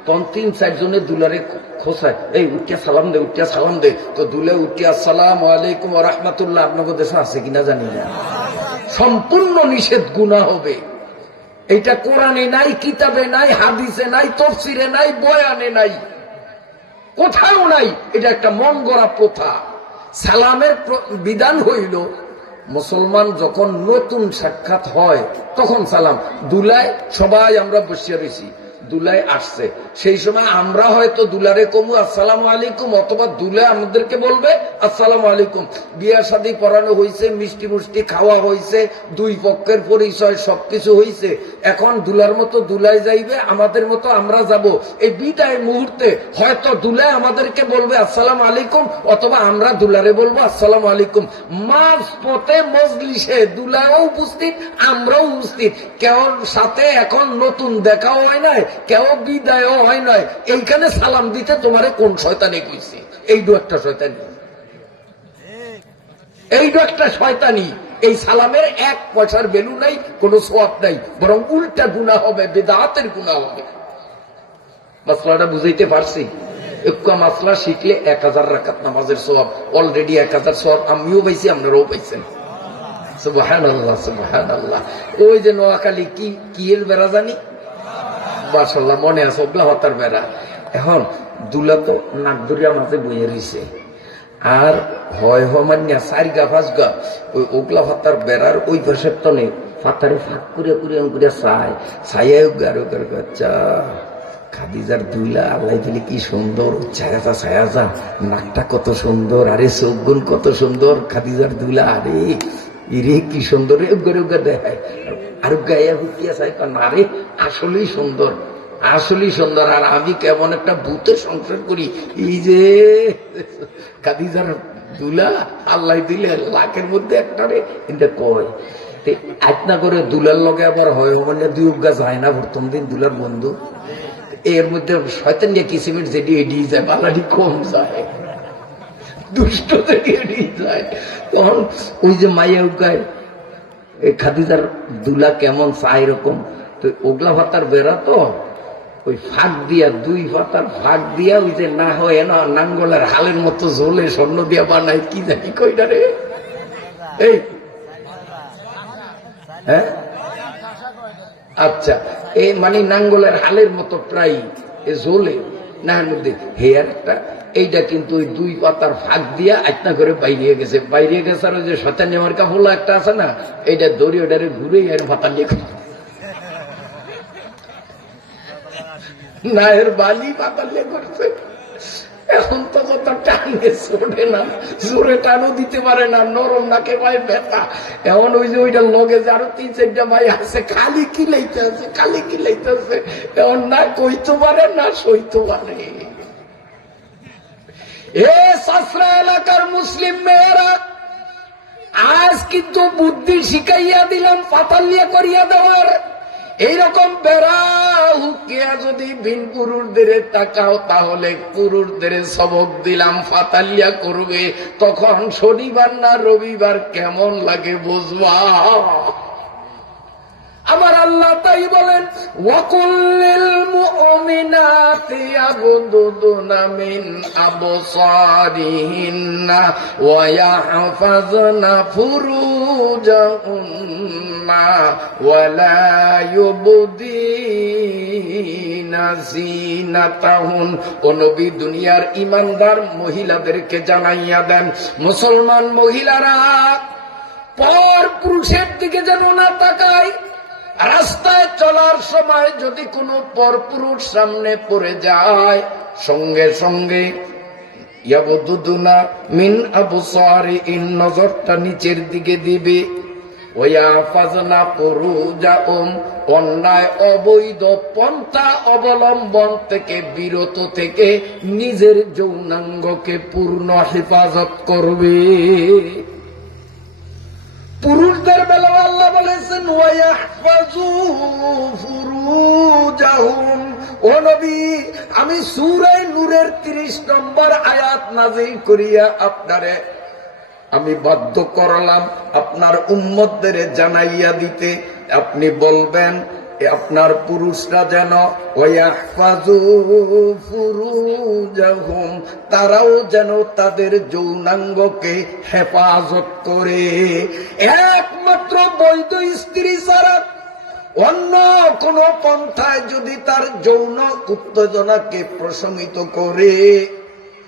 তখন ৩-৪ জনের দুলারে খোসায়, এই উঠিয়া সালাম দে, উঠিয়া সালাম দে। তো দুলে উঠিয়া আসসালামু আলাইকুম ওয়া রাহমাতুল্লাহ, আপনাকে দেশে আছে কিনা জানি না, সম্পূর্ণ নিষেধ, গুনাহ হবে। এইটা কোরআনে নাই, কিতাবে নাই, হাদিসে নাই, তাফসীরে নাই, বয়ানে নাই, কোথাও নাই। এটা একটা মন গড়া প্রথা। সালামের বিধান হইল মুসলমান যখন নতুন সাক্ষাৎ হয় তখন সালাম। দুলায় সবাই আমরা বসিয়া রয়েছি, দুলায় আসছে, সেই সময় আমরা হয়তো দুলারে কমু আসসালামু আলাইকুম, অথবা দুলা আমাদেরকে বলবে আসসালামু আলাইকুম। বিয়া শাদী পড়ানো হয়েছে, মিষ্টি মুষ্টি খাওয়া হয়েছে, দুই পক্ষের পরিচয় সবকিছু হয়েছে। এখন দুলার মতো দুলায় যাইবে, আমাদের মতো আমরা যাব। এই বিদায় মুহূর্তে হয়তো দুলায় আমাদেরকে বলবে আসসালামু আলাইকুম, অথবা আমরা দুলারে বলবো আসসালামু আলাইকুম। মাঝ পথে মজলিসে দুলাও উপস্থিত, আমরাও উপস্থিত, কেউ সাথে এখন নতুন দেখাও হয় নাই, কেউ বিদায়ও হয় নাই। এইখানে সালাম দিতে তোমারে কোন শয়তানি কইছে? এইটা একটা শয়তানি, এইটা একটা শয়তানি। এই সালামের ১ পয়সার ভ্যালু নাই, কোনো সওয়াব নাই, বরং উল্টা গুনাহ হবে, বিদআতের গুনাহ হবে। মাসলাটা বুঝাইতে পারছি? একটা মাসলা শিখলে ১০০০ রাকাত নামাজের সওয়াব, অলরেডি ১০০০ সওয়াব আমিও পাইছি, আপনারাও পাইছেন। সুবহানাল্লাহ, সুবহানাল্লাহ। ওই যে নোয়াখালী কি এর বেড়া জানি, মাশাআল্লাহ মনে আছে, ওগুলা হতার বেড়া। এখন দুলা তো নাক দরিয়া মাঝে বইয়ে রয়েছে, আর হয় মান্যা ৪ গা ৫ গা ওই ওগলা ফাতার বেড়ার ওই পাশের তলে ফাতারে ফাঁক করে চায়, ছায়া আচ্ছা খাদিজার দুইলা আল্লাহ দিলে কি সুন্দর, ছায়াজা ছায়াজা, নাকটা কত সুন্দর, আরে চোখগুন কত সুন্দর, খাদিজার দুইলা, আরে ইরে কি সুন্দর, উগা দেখায়। আর গায়া হুকিয়া চাই, আরে আসলেই সুন্দর, আসলেই সুন্দর। আর আমি কেমন একটা ভূতের সংসার করি, এই যে খাদিজার দুলা আল্লাহ দিলে লাখের মধ্যে একটা রে, কিন্তু কয় আজনা করে দুলার লগে আবার হয় মানে ২ উগা যায় না প্রথম দিন দুলার বন্ধু। এর মধ্যে শয়তান দিয়ে কিসিমের যেটি এড়িয়ে যায়, বালাটি কম যায়, দুষ্ট থেকে এড়িয়ে যায়। তখন ওই যে মাইয়া উগায় খাদিজার দুলা কেমন চাই এরকম, তো ওগলা ভাতার বেড়া তো ওই ফাঁক দিয়া, ২ পাতার ফাঁক দিয়া, ওই যে না হয় না নাঙ্গলের হালের মতো ঝোলে স্বর্ণ দিয়া বানায়, কি জানি কইটা রে, এই হ্যাঁ আচ্ছা, এই মানে নাঙ্গলের হালের মতো প্রায় ঝোলে নাহের মধ্যে হেয়ার একটা, এইটা কিন্তু ওই ২ পাতার ফাঁক দিয়া আটনা করে বাইরে গেছে। আর ওই যে শয়তানি মার্কা ফোলা একটা আছে না, এইটা দড়ি ওটারে ঘুরে এর ভাতা নিয়ে নায়ের বালি পাতালে করছে। এখন তো কত টানে ছোটে না, জোরে টানও দিতে পারে না, নরম নাকে পায় ব্যথা। এখন ওই যে ওইটা লগে যে আরো ৩-৪টা ভাই আছে, খালি কিলাইতে আছে, এখন না কইতে পারে না সইতে পারে। এ সাসরা এলাকার মুসলিম মেয়েরা, আজ কিন্তু বুদ্ধি শিখাইয়া দিলাম পাতালিয়া করিয়া দেওয়ার। এইরকম বেড়া হুকিয়া যদি ভিন পুরুষদের তাকাও, তাহলে পুরুষদের সবক দিলাম ফাতালিয়া করবে, তখন শনিবার না রবিবার কেমন লাগে বুঝবা। আমার আল্লাহ তাই বলেন, ওয়াকুল্লিল মুমিনাতি ইয়াগুদুনা মিন আবসারিহিন্না ওয়া ইয়াহফাযনা ফুরুজাহুন্না ওয়া লা ইউবদিনা যিনাতাহুন। ও নবী, দুনিয়ার ইমানদার মহিলাদেরকে জানাইয়া দেন, মুসলমান মহিলারা পর পুরুষের দিকে যেন না তাকায়। রাস্তায় চলার সময় যদি কোনো পরপুরুষ সামনে পড়ে যায়, সঙ্গে সঙ্গে ইয়াবদুদুনা মিন আবসারিহিন, নজরটা নিচের দিকে দিবে। ওয়ায়াফাজনা ফুরুজাহুম, অন্যায় অবৈধ পন্থা অবলম্বন থেকে বিরত থেকে নিজের যৌনাঙ্গকে পূর্ণ হেফাজত করবে। পুরুষদের বেলায় আল্লাহ বলেছেন ওয়ায়াহফাজু ফুরুজাহুম। ও নবী, আমি সূরা নূরের 30 নম্বর আয়াত নাযিল করিয়া আপনারে আমি বাধ্য করলাম আপনার উম্মতদের জানাইয়া দিতে। আপনি বলবেন আপনার পুরুষরা যেন ওয়াহফাজু ফুরুজাহুম, তারাও যেন তাদের যৌনাঙ্গকে হেফাজত করে। একমাত্র বৈধ স্ত্রী ছাড়া অন্য কোন পন্থায় যদি তার যৌন উত্তেজনাকে প্রশমিত করে,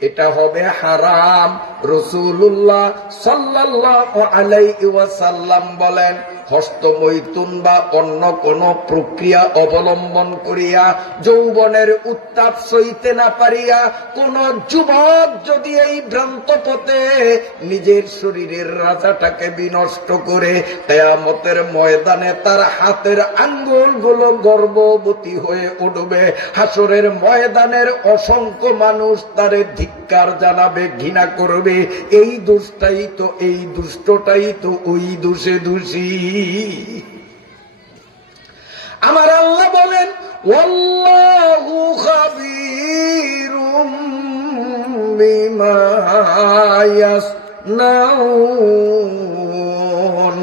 এটা হবে হারাম। রাসূলুল্লাহ সাল্লাল্লাহু আলাইহি ওয়াসাল্লাম বলেন, হস্তমৈথুন বা অন্য কোন প্রক্রিয়া অবলম্বন করিয়া যৌবনের উত্তাপ সইতে না পারিয়া কোন যুবক যদি এই ভ্রান্ত পথে নিজের শরীরের রাজাটাকে বিনষ্ট করে, কিয়ামতের ময়দানে তার হাতের আঙ্গুলগুলো গর্ভবতী হয়ে উঠবে। হাসরের ময়দানের অসংখ্য মানুষ তারে ধিক্কার জানাবে, ঘৃণা করবে। এই দুষ্টটাই তো, এই দুষ্টটাই তো ওই দোষে দোষী। আমার আল্লাহ বলেন ওয়াল্লাহু খাবীরুম বিমা ইয়াসনাউন।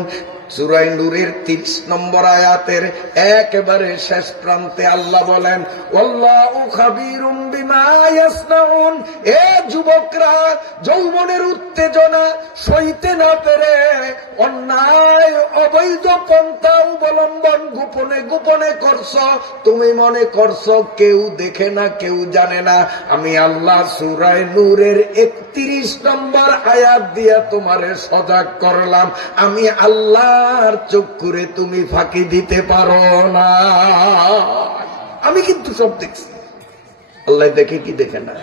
সূরা নূরের 30 নম্বর আয়াতের একেবারে শেষ প্রান্তে আল্লাহ বলেন ওয়াল্লাহু খাবীরুম বিমা ইয়াসনাউন। এ যুবকরা, যৌবনের উত্তেজনা সইতে না পেরে অন্যায় অবৈধ পন্থা অবলম্বন গোপনে গোপনে করছো। তুমি মনে করছো কেউ দেখে না, কেউ জানে না। আমি আল্লাহ সূরা নূরের 31 নম্বর আয়াত দিয়া তোমারে সজাগ করলাম। আমি আল্লাহর চক্ষুরে তুমি ফাঁকি দিতে পারো না। আমি কিন্তু সব দেখছি। আল্লাহ দেখে কি দেখে না?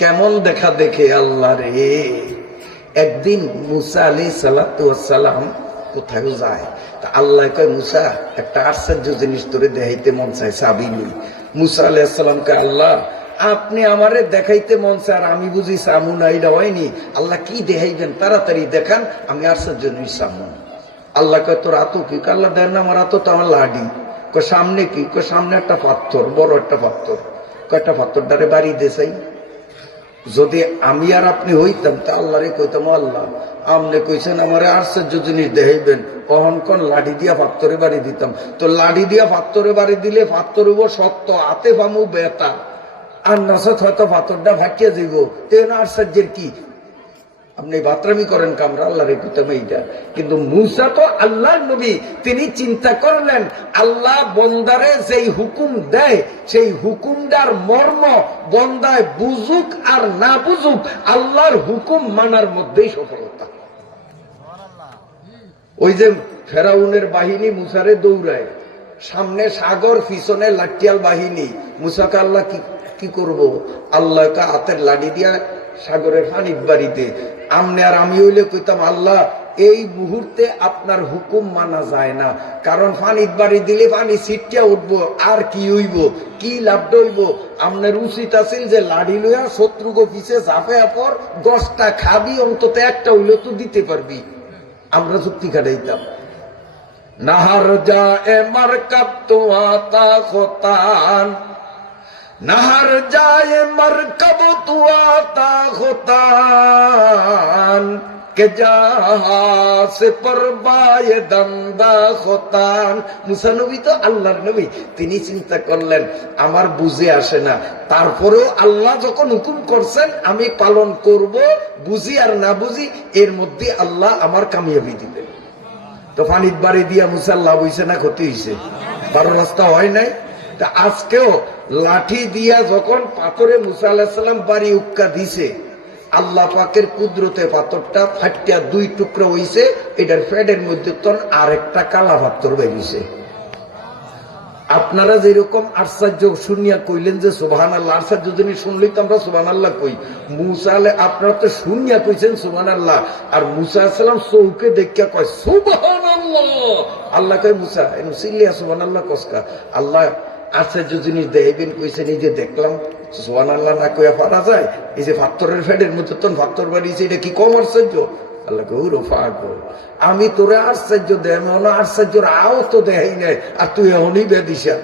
কেমন দেখা দেখে আল্লাহ রে। একদিন মুসা আলাইহিস সালাতু ওয়াস সালাম কোথায় যায়, তা আল্লাহ কয় মুসা, একটা আশ্চর্য জিনিস তোরে দেখাইতে মন চাইছে, আবিলু। মুসা আলাইহিস সালাম কয় আল্লাহ, আপনি আমারে দেখাইতে মন চায় আর আমি বুঝি সামু না, এটা হয়নি। আল্লাহ কি দেখাইবেন, তাড়াতাড়ি দেখান, আমি আশ্চর্য জিনিস সামু। আল্লাহ কয় তোর আতো কি? আল্লাহ দেন না, আমার আতো তো আমার লাডি। কয় সামনে কি? কয় সামনে একটা পাথর, বড় একটা পাথর। কয়টা পাথরটারে বাড়ি দেশাই। যদি আমি আর আপনি হইতাম তা আল্লাহরে কইতাম আল্লাহ আমনে কইছেন আমারে আশ্চর্য জিনিস দেখাইবেন, কখন কোন লাঠি দিয়া পাথরে বাড়ি দিতাম। তো লাঠি দিয়া পাথরে বাড়ি দিলে পাথর হইব শক্ত, হাতে পামু বেতা, আর নাচত হয়তো পাথরটা ভাটিয়া যাইব। তেন আশ্চর্যের কি? আপনি বাতরামি করেন কামরা, আল্লাহরে কইতাম এইটা। কিন্তু মুসা তো আল্লাহর নবী, তিনি চিন্তা করলেন আল্লাহ বন্দারে যেই হুকুম দেয় সেই হুকুমটার মর্ম বন্দায় বুঝুক আর না বুঝুক, আল্লাহর হুকুম মানার মধ্যেই সফলতা। ওই যে ফেরাউনের বাহিনী মুসারে দৌড়ায়, সামনে সাগর, পিছনে লাঠিয়াল বাহিনী। মুসাকে আল্লাহ কি করবো? আল্লাহকে হাতের লাঠি দিয়া সাগরের পানির বাড়িতে। আমনে আর আমি হইলে কইতাম আল্লাহ এই মুহূর্তে আপনার হুকুম মানা যায় না, কারণ পানির বাড়ি দিলে পানি ছিটিয়া উঠবো, আর কি হইব, কি লাভটা হইব। আপনার উচিত আছিল যে লাঠি লইয়া শত্রুকে পিছে ঝাঁপে পর 10টা খাবি, অন্তত একটা হইলে তো দিতে পারবি। আমরা চুক্তি কাটাইতাম। নাহার যা এ মারকাব তো আতা খোতান, নাহার যায় মরকব তু আতা খোতান, কে জাহাজ পরবায়ে দন্দা খোতান। মুসা নবী তো আল্লাহর নবী, তিনি চিন্তা করলেন আমার বুঝে আসে না, তারপরেও আল্লাহ যখন হুকুম করছেন আমি পালন করব, বুঝি আর না বুঝি এর মধ্যে আল্লাহ আমার কামিয়াবি দিবেন। তো পানির বাড়ি দিয়া মুসা লাভ হইছে না ক্ষতি হইছে? কারো রাস্তা হয় নাই। তা আজকেও লাঠি দিয়া যখন পাথরে মুসা আলাইহিস সালাম বাড়ি উক্কা দিছে, আল্লাহ পাকের কুদরতে পাথরটা ফাটিয়া 2 টুকরা হইছে। এটার ফেডের মধ্যে তখন আরেকটা কালা পাথর বেরিয়েছে। আপনারা যেরকম আশ্চর্য শুনিয়া কইলেন যে সুবহানাল্লাহ, আশ্চর্য জিনিস শুনলেই তো আমরা সুবহানাল্লাহ কই। মুসা আপনারা তো শুনিয়া কইছেন সুবহানাল্লাহ, আর মুসা আলাইহিস সালাম চৌকে দেখিয়া কয় সুবহানাল্লাহ। আল্লাহ কয় মুসা সিল্লিয়া সুবহানাল্লাহ কসকা। আল্লাহ আশ্চর্য জিনিস দেখাইবেন কইছেন, এই যে দেখলাম সুবহানাল্লাহ না কইয়া পারা যায়। এই যে পাথরের ফেডের মধ্যে তো পাথর বাড়িয়েছে, এটা কি কম আশ্চর্য? আল্লাহ আমি তোরে আশ্চর্য দেয়, আমি আশ্চর্যের আও তো দেখাই নাই, আর তুই এখনই বেদিসা।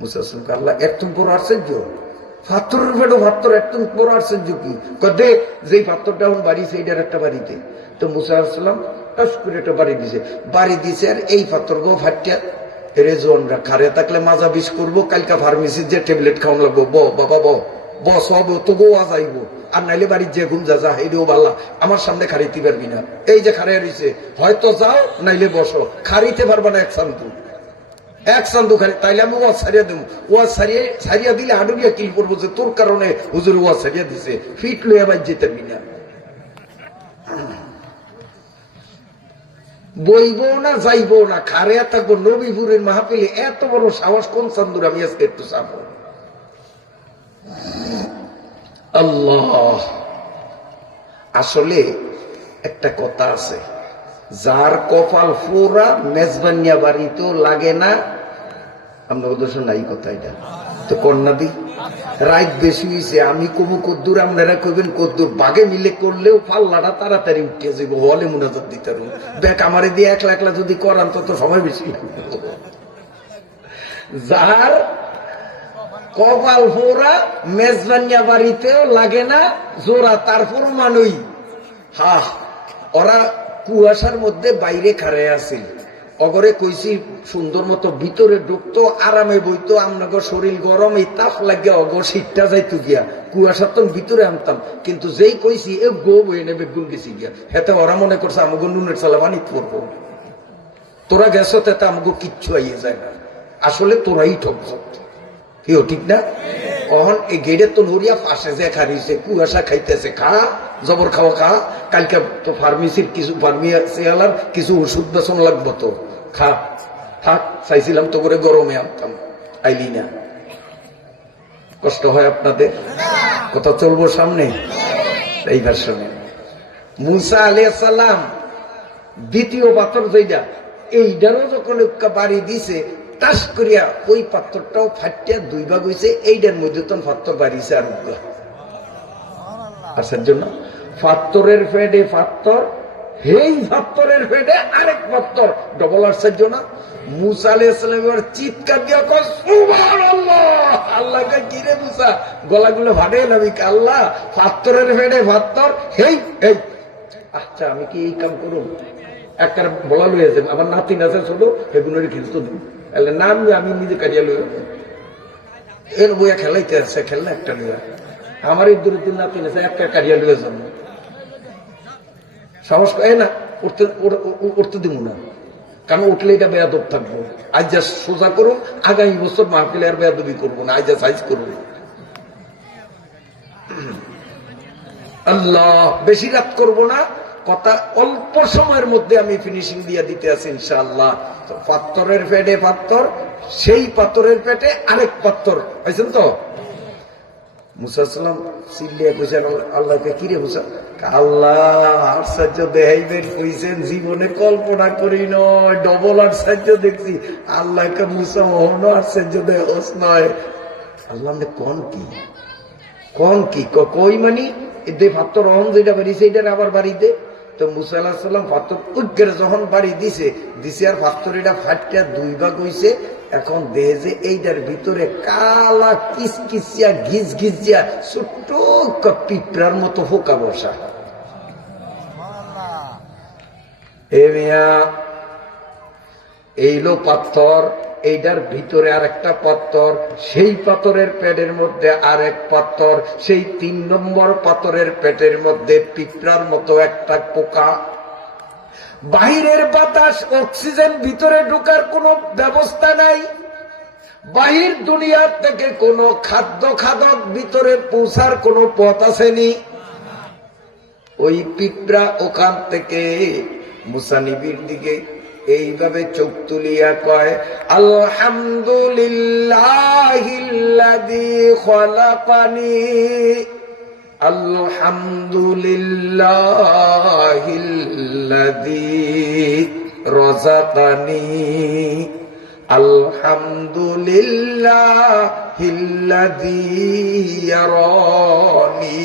মুসা আল্লাহ একদম বড় আশ্চর্য, পাথরের ফেডো পাথর একদম বড় আশ্চর্য কি? দেখ যেই পাথরটা এখন বাড়িছে এইটার একটা বাড়িতে। তো মুসা আসলাম টস করে একটা বাড়ি দিছে, আর এই পাথর গো ফাটিয়া রেজনরা খারে থাকলে মাজা বিষ করবো, কালকা ফার্মেসির যে ট্যাবলেট খাওয়ান লাগবো। বাবা বস হবো তো গোয়া যাইব, আর নাইলে বাড়ির যে ঘুম যা হেরেও বালা, আমার সামনে খারিতে পারবি না। এই যে খারে রয়েছে, হয়তো যাও নাইলে বসো, খারিতে পারবা না এক চান্দু খারি। তাইলে আমি ওয়াজ ছাড়িয়া দেবো, ওয়াজ ছাড়িয়া দিলে হাডুরিয়া কিল করবো যে তোর কারণে হুজুর ওয়াজ ছাড়িয়া দিছে, ফিট লইয়া বাই যেতে পারবি না। বইবো না যাইবো না, খারে থাকবো। নবীপুরের মাহফিলে এত বড় সাহস কোন চান্দুর? আমি আজকে একটু চাবো। আল্লাহ, আসলে একটা কথা আছে, যার কপাল ফোরা মেজবানিয়া বাড়িতেও লাগে না। আপনার দোষ নাই কথা এটা তো কন্যা দি রাইট বেশি হয়েছে, আমি কমু কদ্দুর, আপনারা কইবেন কদ্দুর। বাগে মিলে করলেও পাল্লাটা তাড়াতাড়ি উঠিয়ে যাবো, হলে মুনাজাত দিতে পারবো। ব্যাক আমারে দিয়ে একলা একলা যদি করান তত সময় বেশি লাগবে। যার কপাল ফোরা মেজবানিয়া বাড়িতেও লাগে না জোড়া, তারপর মানুই হা ওরা কুয়াশার মধ্যে বাইরে খাড়ে আছিল। অগরে কইছি সুন্দর মতো ভিতরে ঢুকতো, আরামে বইতো, আপনাকে শরীর গরম, এই তাপ লাগে অগর শীতটা যাইতো গিয়া, কুয়াশা তো ভিতরে আনতাম। কিন্তু যেই কইছি এ গো বই নেবে গুল গেছি গিয়া, হেতে ওরা মনে করছে আমাকে নুনের চালা বানি পড়বো। তোরা গেছো তেতে আমাকে কিচ্ছু আইয়ে যায় না, আসলে তোরাই ঠকছ। কেউ ঠিক না? কখন এই গেটের তো নড়িয়া পাশে যে খারিছে, কুয়াশা খাইতেছে, খা জবর খাওয়া খা। কালকে তো ফার্মেসির কিছু ফার্মেসিওয়ালার কিছু ওষুধ বেচন লাগবো, তো খা থাক। চাইছিলাম তো করে গরমে আনতাম, আইলি না। কষ্ট হয় আপনাদের? কথা চলবো সামনে। এইবার শোনেন, মুসা আলাইহিস সালাম দ্বিতীয় পাথর যেটা, এইটারও যখন বাড়ি দিছে, টাস করিয়া ওই পাথরটাও ফাটিয়া দুই ভাগ হয়েছে। এইটার মধ্যে তো পাথর বাড়িছে আর আসার জন্য পাথরের ফেডে পাথর, এই পাথরের ফেডে আরেক পাথর, ডবল আসার জন্য মুসা আলাইহিস সালাম এবার চিৎকার দিয়া কয় সুবহানাল্লাহ। আল্লাহ কে কি রে মুসা, গলাগুলো ভাড়ে নাবি? আল্লাহ পাথরের ফেডে পাথর, হেই এই আচ্ছা আমি কি এই কাম করুন? একটা বলা লইয়া যান, আমার নাতি নাচে ছোট, এগুলোর খেলতো দিন নাম আমি নিজে কাটিয়া লইয়া এর বইয়া খেলাইতে আসছে, খেলনা একটা লইয়া আমার এই দূরে তিন নাতি নাচে একটা কাটিয়া লইয়া যাবো। সাহস এ না উঠতে দিব না, কারণ উঠলে এটা বেয়াদব থাকবো। আজ যা সোজা করুন, আগামী বছর মাহফিলে আর বেয়াদবি করবো না, আজ যা সাইজ করবো। আল্লাহ, বেশি রাত করবো না, কথা অল্প সময়ের মধ্যে আমি ফিনিশিং দিয়ে দিতে আছি ইনশাআল্লাহ। পাথরের পেটে পাথর, সেই পাথরের পেটে আরেক পাথর পাইছেন তো? মুসা সালাম চিল্লিয়া কইছেন আল্লাহকে, কিরে মুসা? আল্লাহ আশ্চর্য দেখাইবেন কইছেন, জীবনে কল্পনা করি নয়, ডবল আশ্চর্য দেখছি। আল্লাহকে মুসা মোহন আশ্চর্য দেহস নয়। আল্লাহ কন কি কই মানি এতে পাথর অহন যেটা বাড়িছে এটার আবার বাড়িতে। তো মুসা আলাইহিস সালাম পাথর উগ্রে যখন বাড়ি দিছে আর পাথর এটা ফাটিয়া দুই ভাগ হইছে। এখন দেহে যে এইটার ভিতরে কালা কিসকিসিয়া ঘিস ঘিসিয়া ছোট্ট পিঁপড়ার মতো ফোকা বসা। এইলো পাথর, এইটার ভিতরে আরেকটা পাথর, সেই পাথরের পেটের মধ্যে আরেক পাথর, সেই 3 নম্বর পাথরের পেটের মধ্যে পিঁপড়ার মতো একটা পোকা। বাহিরের বাতাস, অক্সিজেন ভিতরে ঢোকার কোনো ব্যবস্থা নাই, বাহির দুনিয়ার থেকে কোনো খাদ্য খাদক ভিতরে পৌঁছার কোনো পথ আসেনি। ওই পিঁপড়া ওখান থেকে মুসা নবীর দিকে এইভাবে চোখ তুলিয়া কয়, আলহামদুলিল্লাহিল্লাযী খালাকানি, আলহামদুলিল্লাহিল্লাযী রাযাকানি, আলহামদুলিল্লাহিল্লাযী ইয়ারানি।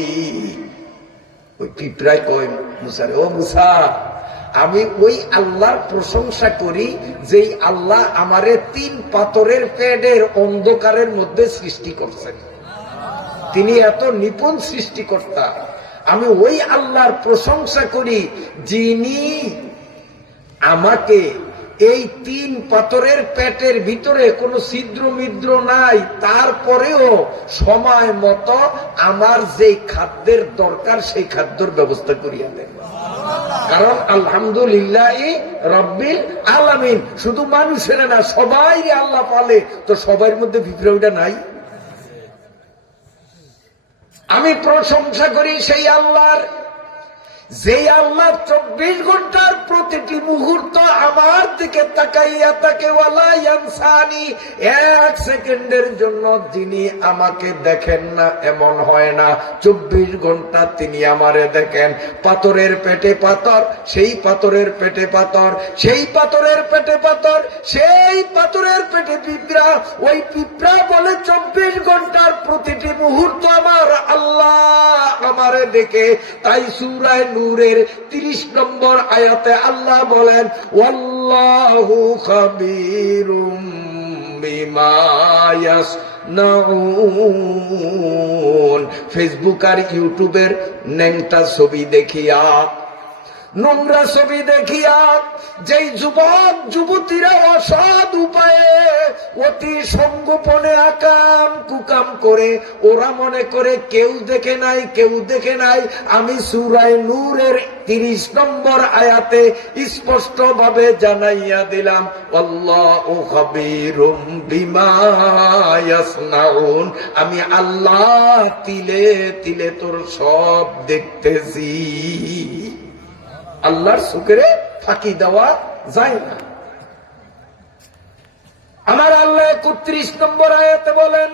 ওই পিঁপড়ায় কয় মুসারে, ও মুসা, আমি ওই আল্লাহর প্রশংসা করি যেই আল্লাহ আমারে 3 পাথরের পেটের অন্ধকারের মধ্যে সৃষ্টি করছেন। তিনি এত নিপুণ সৃষ্টিকর্তা। আমি ওই আল্লাহর প্রশংসা করি যিনি আমাকে এই 3 পাথরের পেটের ভিতরে কোনো ছিদ্র মিদ্র নাই, তারপরেও সময় মতো আমার যেই খাদ্যের দরকার সেই খাদ্যের ব্যবস্থা করিয়া দেন। কারণ আলহামদুলিল্লাহ রব্বিল আলামিন, শুধু মানুষের না, সবাই আল্লাহ পালে, তো সবার মধ্যে বিপ্লবীটা নাই। আমি প্রশংসা করি সেই আল্লাহর, যেই আল্লাহ 24 ঘন্টার প্রতিটি মুহূর্ত আমার দিকে তাকাইয়া থাকে, ওয়ালা ইয়ানসানি, 1 সেকেন্ডের জন্য যিনি আমাকে দেখেন না এমন হয় না, 24 ঘন্টা তিনি আমারে দেখেন। পাথরের পেটে পাথর, সেই পাথরের পেটে পাথর, সেই পাথরের পেটে পাথর, সেই পাথরের পেটে পিঁপড়া। ওই পিঁপড়া বলে 24 ঘন্টার প্রতিটি মুহূর্ত আমার আল্লাহ আমারে দেখে। তাই সূরা নূরের 30 নম্বর আয়াতে আল্লাহ বলেন, ওয়াল্লাহু খাবীরুম বিমা ইয়াসনাউন। ফেসবুক আর ইউটিউবের ন্যাংটা ছবি দেখিয়া, নোংরা ছবি দেখিয়া যেই যুবক যুবতীরা অসৎ উপায়ে অতি সংগোপনে আকাম কুকাম করে, ওরা মনে করে কেউ দেখে নাই, কেউ দেখে নাই। আমি সূরা নূরের 30 নম্বর আয়াতে স্পষ্ট ভাবে জানাইয়া দিলাম, আল্লাহু খাবীরুম বিমা ইয়াসনাউন। আমি আল্লাহ তিলে তিলে তোর সব দেখতেছি। আল্লাহর শুকরে ফাঁকি দেওয়া যায় না। আমার আল্লাহ 31 নম্বর আয়াতে বলেন,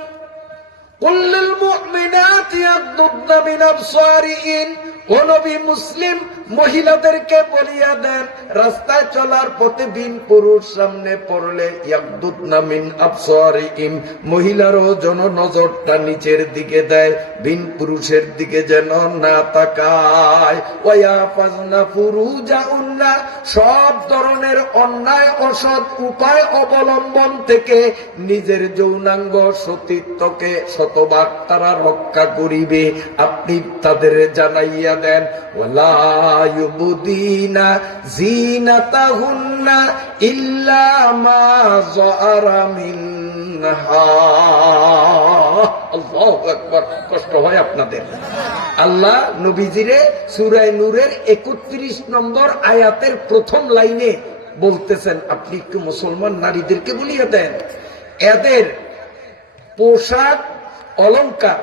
কুল্লিল মুমিনাতি ইয়াগদুদনা মিন আবসারিহিন। ও নবী, মুসলিম মহিলাদেরকে বলিয়া দেন, রাস্তায় চলার পথে বিন পুরুষ সামনে পড়লে ইয়াগদুদনা মিন আবসারিহিম, মহিলারও যেন নজরটা নিচের দিকে দেয়, বিন পুরুষের দিকে যেন না তাকায়। ওয়ায়াফাজনা ফুরুজাহুন্না, সব ধরনের অন্যায় অসৎ উপায় অবলম্বন থেকে নিজের যৌনাঙ্গ সতীত্বকে শতভাগ তারা রক্ষা করিবে। আপনি তাদের জানাইয়া দেন, ওয়ালা ইউবদিনা জিনাতাহুন্না ইল্লা মা যাআরা মিনহা। আল্লাহু আকবার। কষ্ট হয় আপনাদের। আল্লাহ নবীজিরে সূরা নূরের 31 নম্বর আয়াতের প্রথম লাইনে বলতেছেন, আপনি একটু মুসলমান নারীদেরকে বলিয়া দেন, এদের পোশাক অলংকার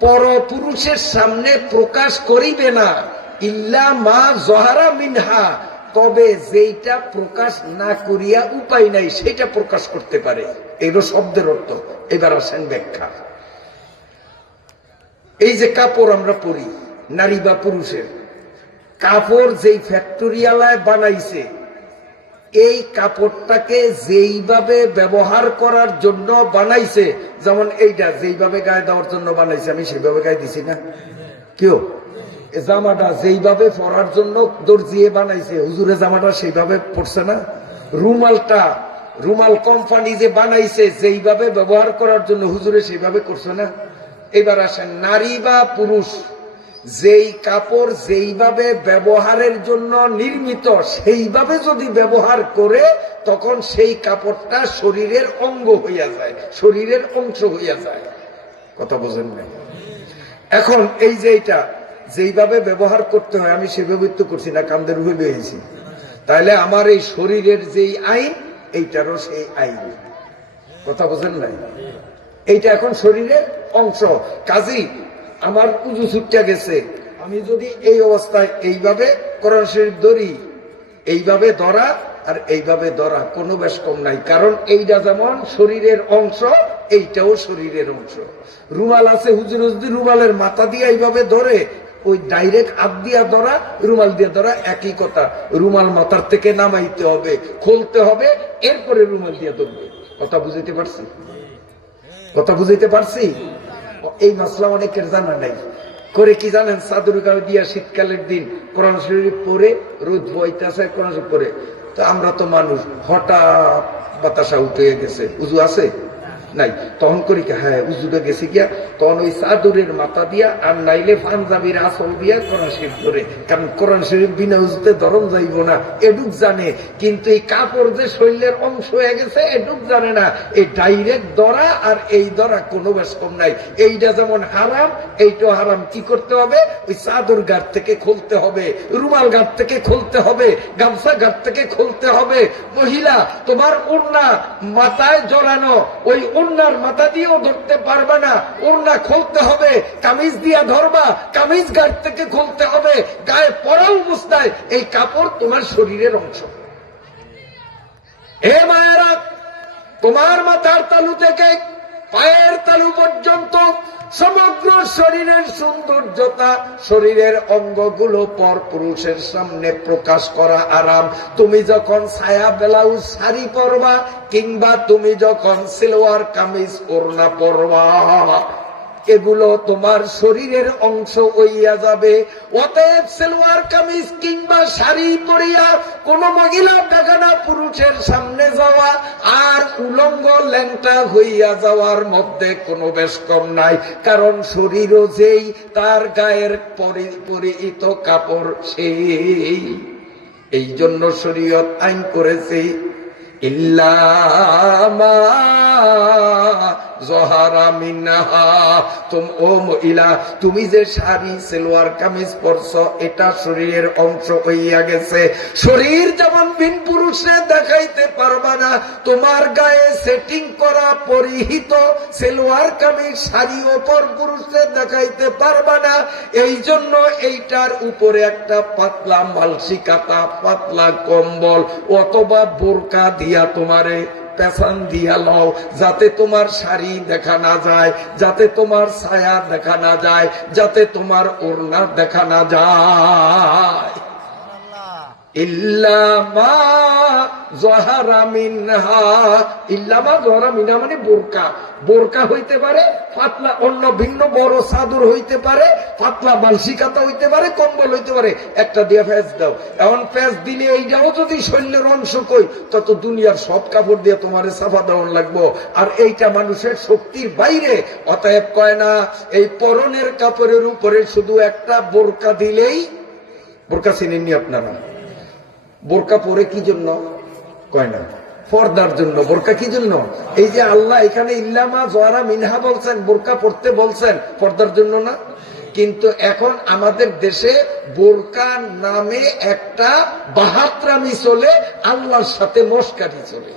পরপুরুষের সামনে প্রকাশ করিবে না, ইল্লা মা যাহারা মিনহা, তবে যেইটা প্রকাশ না করিয়া উপায় নাই সেটা প্রকাশ করতে পারে। এগুলো শব্দের অর্থ। এবার আসেন ব্যাখ্যা। এই যে কাপড় আমরা পরি, নারী বা পুরুষের কাপড় যেই ফ্যাক্টরিয়ালায় বানাইছে, এই কাপড়টাকে যেইভাবে ব্যবহার করার জন্য বানাইছে, যেমন এইটা যেইভাবে গায়ে দেওয়ার জন্য বানাইছে, আমি সেইভাবে গায়ে দিছি না? কেউ জামাটা যেইভাবে পরার জন্য দর্জিয়ে বানাইছে, হুজুরে জামাটা সেইভাবে পরছে না? রুমাল কোম্পানি যে বানাইছে যেইভাবে ব্যবহার করার জন্য, হুজুরে সেইভাবে করছে না? এবার আসেন, নারী বা পুরুষ যেই কাপড় যেইভাবে ব্যবহারের জন্য নির্মিত সেইভাবে যদি ব্যবহার করে, তখন সেই কাপড়টা শরীরের অঙ্গ হইয়া যায়, শরীরের অংশ হইয়া যায়। কথা বোঝেন নাই? এখন এই যে এটা যেইভাবে ব্যবহার করতে হয়, আমি সেভাবে তো করছি না, কান্দের হয়ে বেরিয়েছি। তাহলে আমার এই শরীরের যেই আইন, এইটারও সেই আইন। কথা বোঝেন নাই? এইটা এখন শরীরের অংশ। কাজী আমার উজু ছুটটা গেছে, আমি যদি এই অবস্থায় এইভাবে কোরআন শরীফ ধরি, এইভাবে ধরা আর এইভাবে ধরা কোনো বেশ কম নাই। কারণ এইটা যেমন শরীরের অংশ, এইটাও শরীরের অংশ। রুমাল আছে, হুজুর হুজুর রুমালের মাথা দিয়ে এইভাবে ধরে, ওই ডাইরেক্ট হাত দিয়া ধরা, রুমাল দিয়ে ধরা একই কথা। রুমাল মাথার থেকে নামাইতে হবে, খুলতে হবে, এরপরে রুমাল দিয়ে ধরবে। কথা বুঝাইতে পারছি? কথা বুঝাইতে পারছি? এই মাসলা অনেকের জানা নাই। করে কি জানেন, চাদর গায়ে দিয়া শীতকালের দিন কোরআন শরীফ পড়ে, রোদ বইতেছে কোরআন শরীফ পড়ে, তো আমরা তো মানুষ, হঠাৎ বাতাসা উঠে গেছে, উজু আছে নাই, তখন করি কি, হ্যাঁ উজুটা গেছে গিয়া, তখন ওই চাদরের মাথা দিয়া আর নাইলে পাঞ্জাবির আসল দিয়া কোরআন শরীফ ধরে। কারণ কোরআন শরীফ বিনা উজুতে ধরন যাইব না, এডুক জানে। কিন্তু এই কাপড় যে শরীরের অংশ হয়ে গেছে, এডুক জানে না। এই ডাইরেক্ট ধরা আর এই ধরা কোনো বেশ কম নাই। এইটা যেমন হারাম, এইটাও হারাম। কি করতে হবে? ওই চাদর গাঢ় থেকে খুলতে হবে, রুমাল গাঢ় থেকে খুলতে হবে, গামছা গাঢ় থেকে খুলতে হবে। মহিলা, তোমার ওড়না মাথায় জড়ানো, ওই ওড়নার মাথা দিয়েও ধরতে পারবে না, ওড়না খুলতে হবে। কামিজ দিয়া ধরবা, কামিজ গাঢ় থেকে খুলতে হবে। গায়ে পরা অবস্থায় এই কাপড় তোমার শরীরের অংশ। হে মায়েরা, তোমার মাথার তালু থেকে পায়ের তালু পর্যন্ত সমগ্র শরীরের সৌন্দর্যতা, শরীরের অঙ্গগুলো পর পুরুষের সামনে প্রকাশ করা আরাম। তুমি যখন ছায়া ব্লাউজ শাড়ি পরবা, কিংবা তুমি যখন সিলোয়ার কামিজ ওড়না পরবা, এগুলো তোমার শরীরের অংশ হইয়া যাবে। অতএব সালোয়ার কামিজ কিংবা শাড়ি পরিয়া কোন মহিলা বেগানা পুরুষের সামনে যাওয়া আর উলঙ্গ ল্যাংটা হইয়া যাওয়ার মধ্যে কোনো বেশ কম নাই। কারণ শরীরও যেই, তার গায়ের পরিহিত কাপড় সেই। এই জন্য শরীয়ত আইন করেছে, ইল্লামা জহারা মিনহা। ও মহিলা, তুমি যে শাড়ি সালোয়ার কামিজ পরছো, এটা শরীরের অংশ হইয়া গেছে। শরীর যেমন বিন পুরুষে দেখাইতে পারবা না, তোমার গায়ে সেটিং করা পরিহিত সালোয়ার কামিজ শাড়িও পর পুরুষে দেখাইতে পারবা না। এই জন্য এইটার উপরে একটা পাতলা মালসি কাতা, পাতলা কম্বল অথবা বোরকা দিয়া তোমারে পেছান দিয়া লও, যাতে তোমার শাড়ি দেখা না যায়, যাতে তোমার ছায়া দেখা না যায়, যাতে তোমার ওড়না দেখা না যায়। ইল্লামা জহারা মিনহা, ইল্লামা জহারা মিনহা মানে বোরকা। বোরকা হইতে পারে, পাতলা অন্য ভিন্ন বড় চাদর হইতে পারে, পাতলা মালসি কাতা হইতে পারে, কম্বল হইতে পারে। একটা দিয়ে ফেস দাও। এখন ফেস দিলে এইটাও যদি শরীরের অংশ কই, তত দুনিয়ার সব কাপড় দিয়ে তোমার সাফা দেওয়ান লাগবো, আর এইটা মানুষের শক্তির বাইরে। অতএব কয় না, এই পরনের কাপড়ের উপরে শুধু একটা বোরকা দিলেই, বোরকা চিনেননি আপনারা? বোরকা পরে কি জন্য? কয় না, পর্দার জন্য। বোরকা কি জন্য? এই যে আল্লাহ এখানে ইল্লামা জহারা মিনহা বলছেন, বোরকা পড়তে বলছেন, পর্দার জন্য না? কিন্তু এখন আমাদের দেশে বোরকা নামে একটা বাহাত্রামি চলে, আল্লাহর সাথে মস্কারি চলে।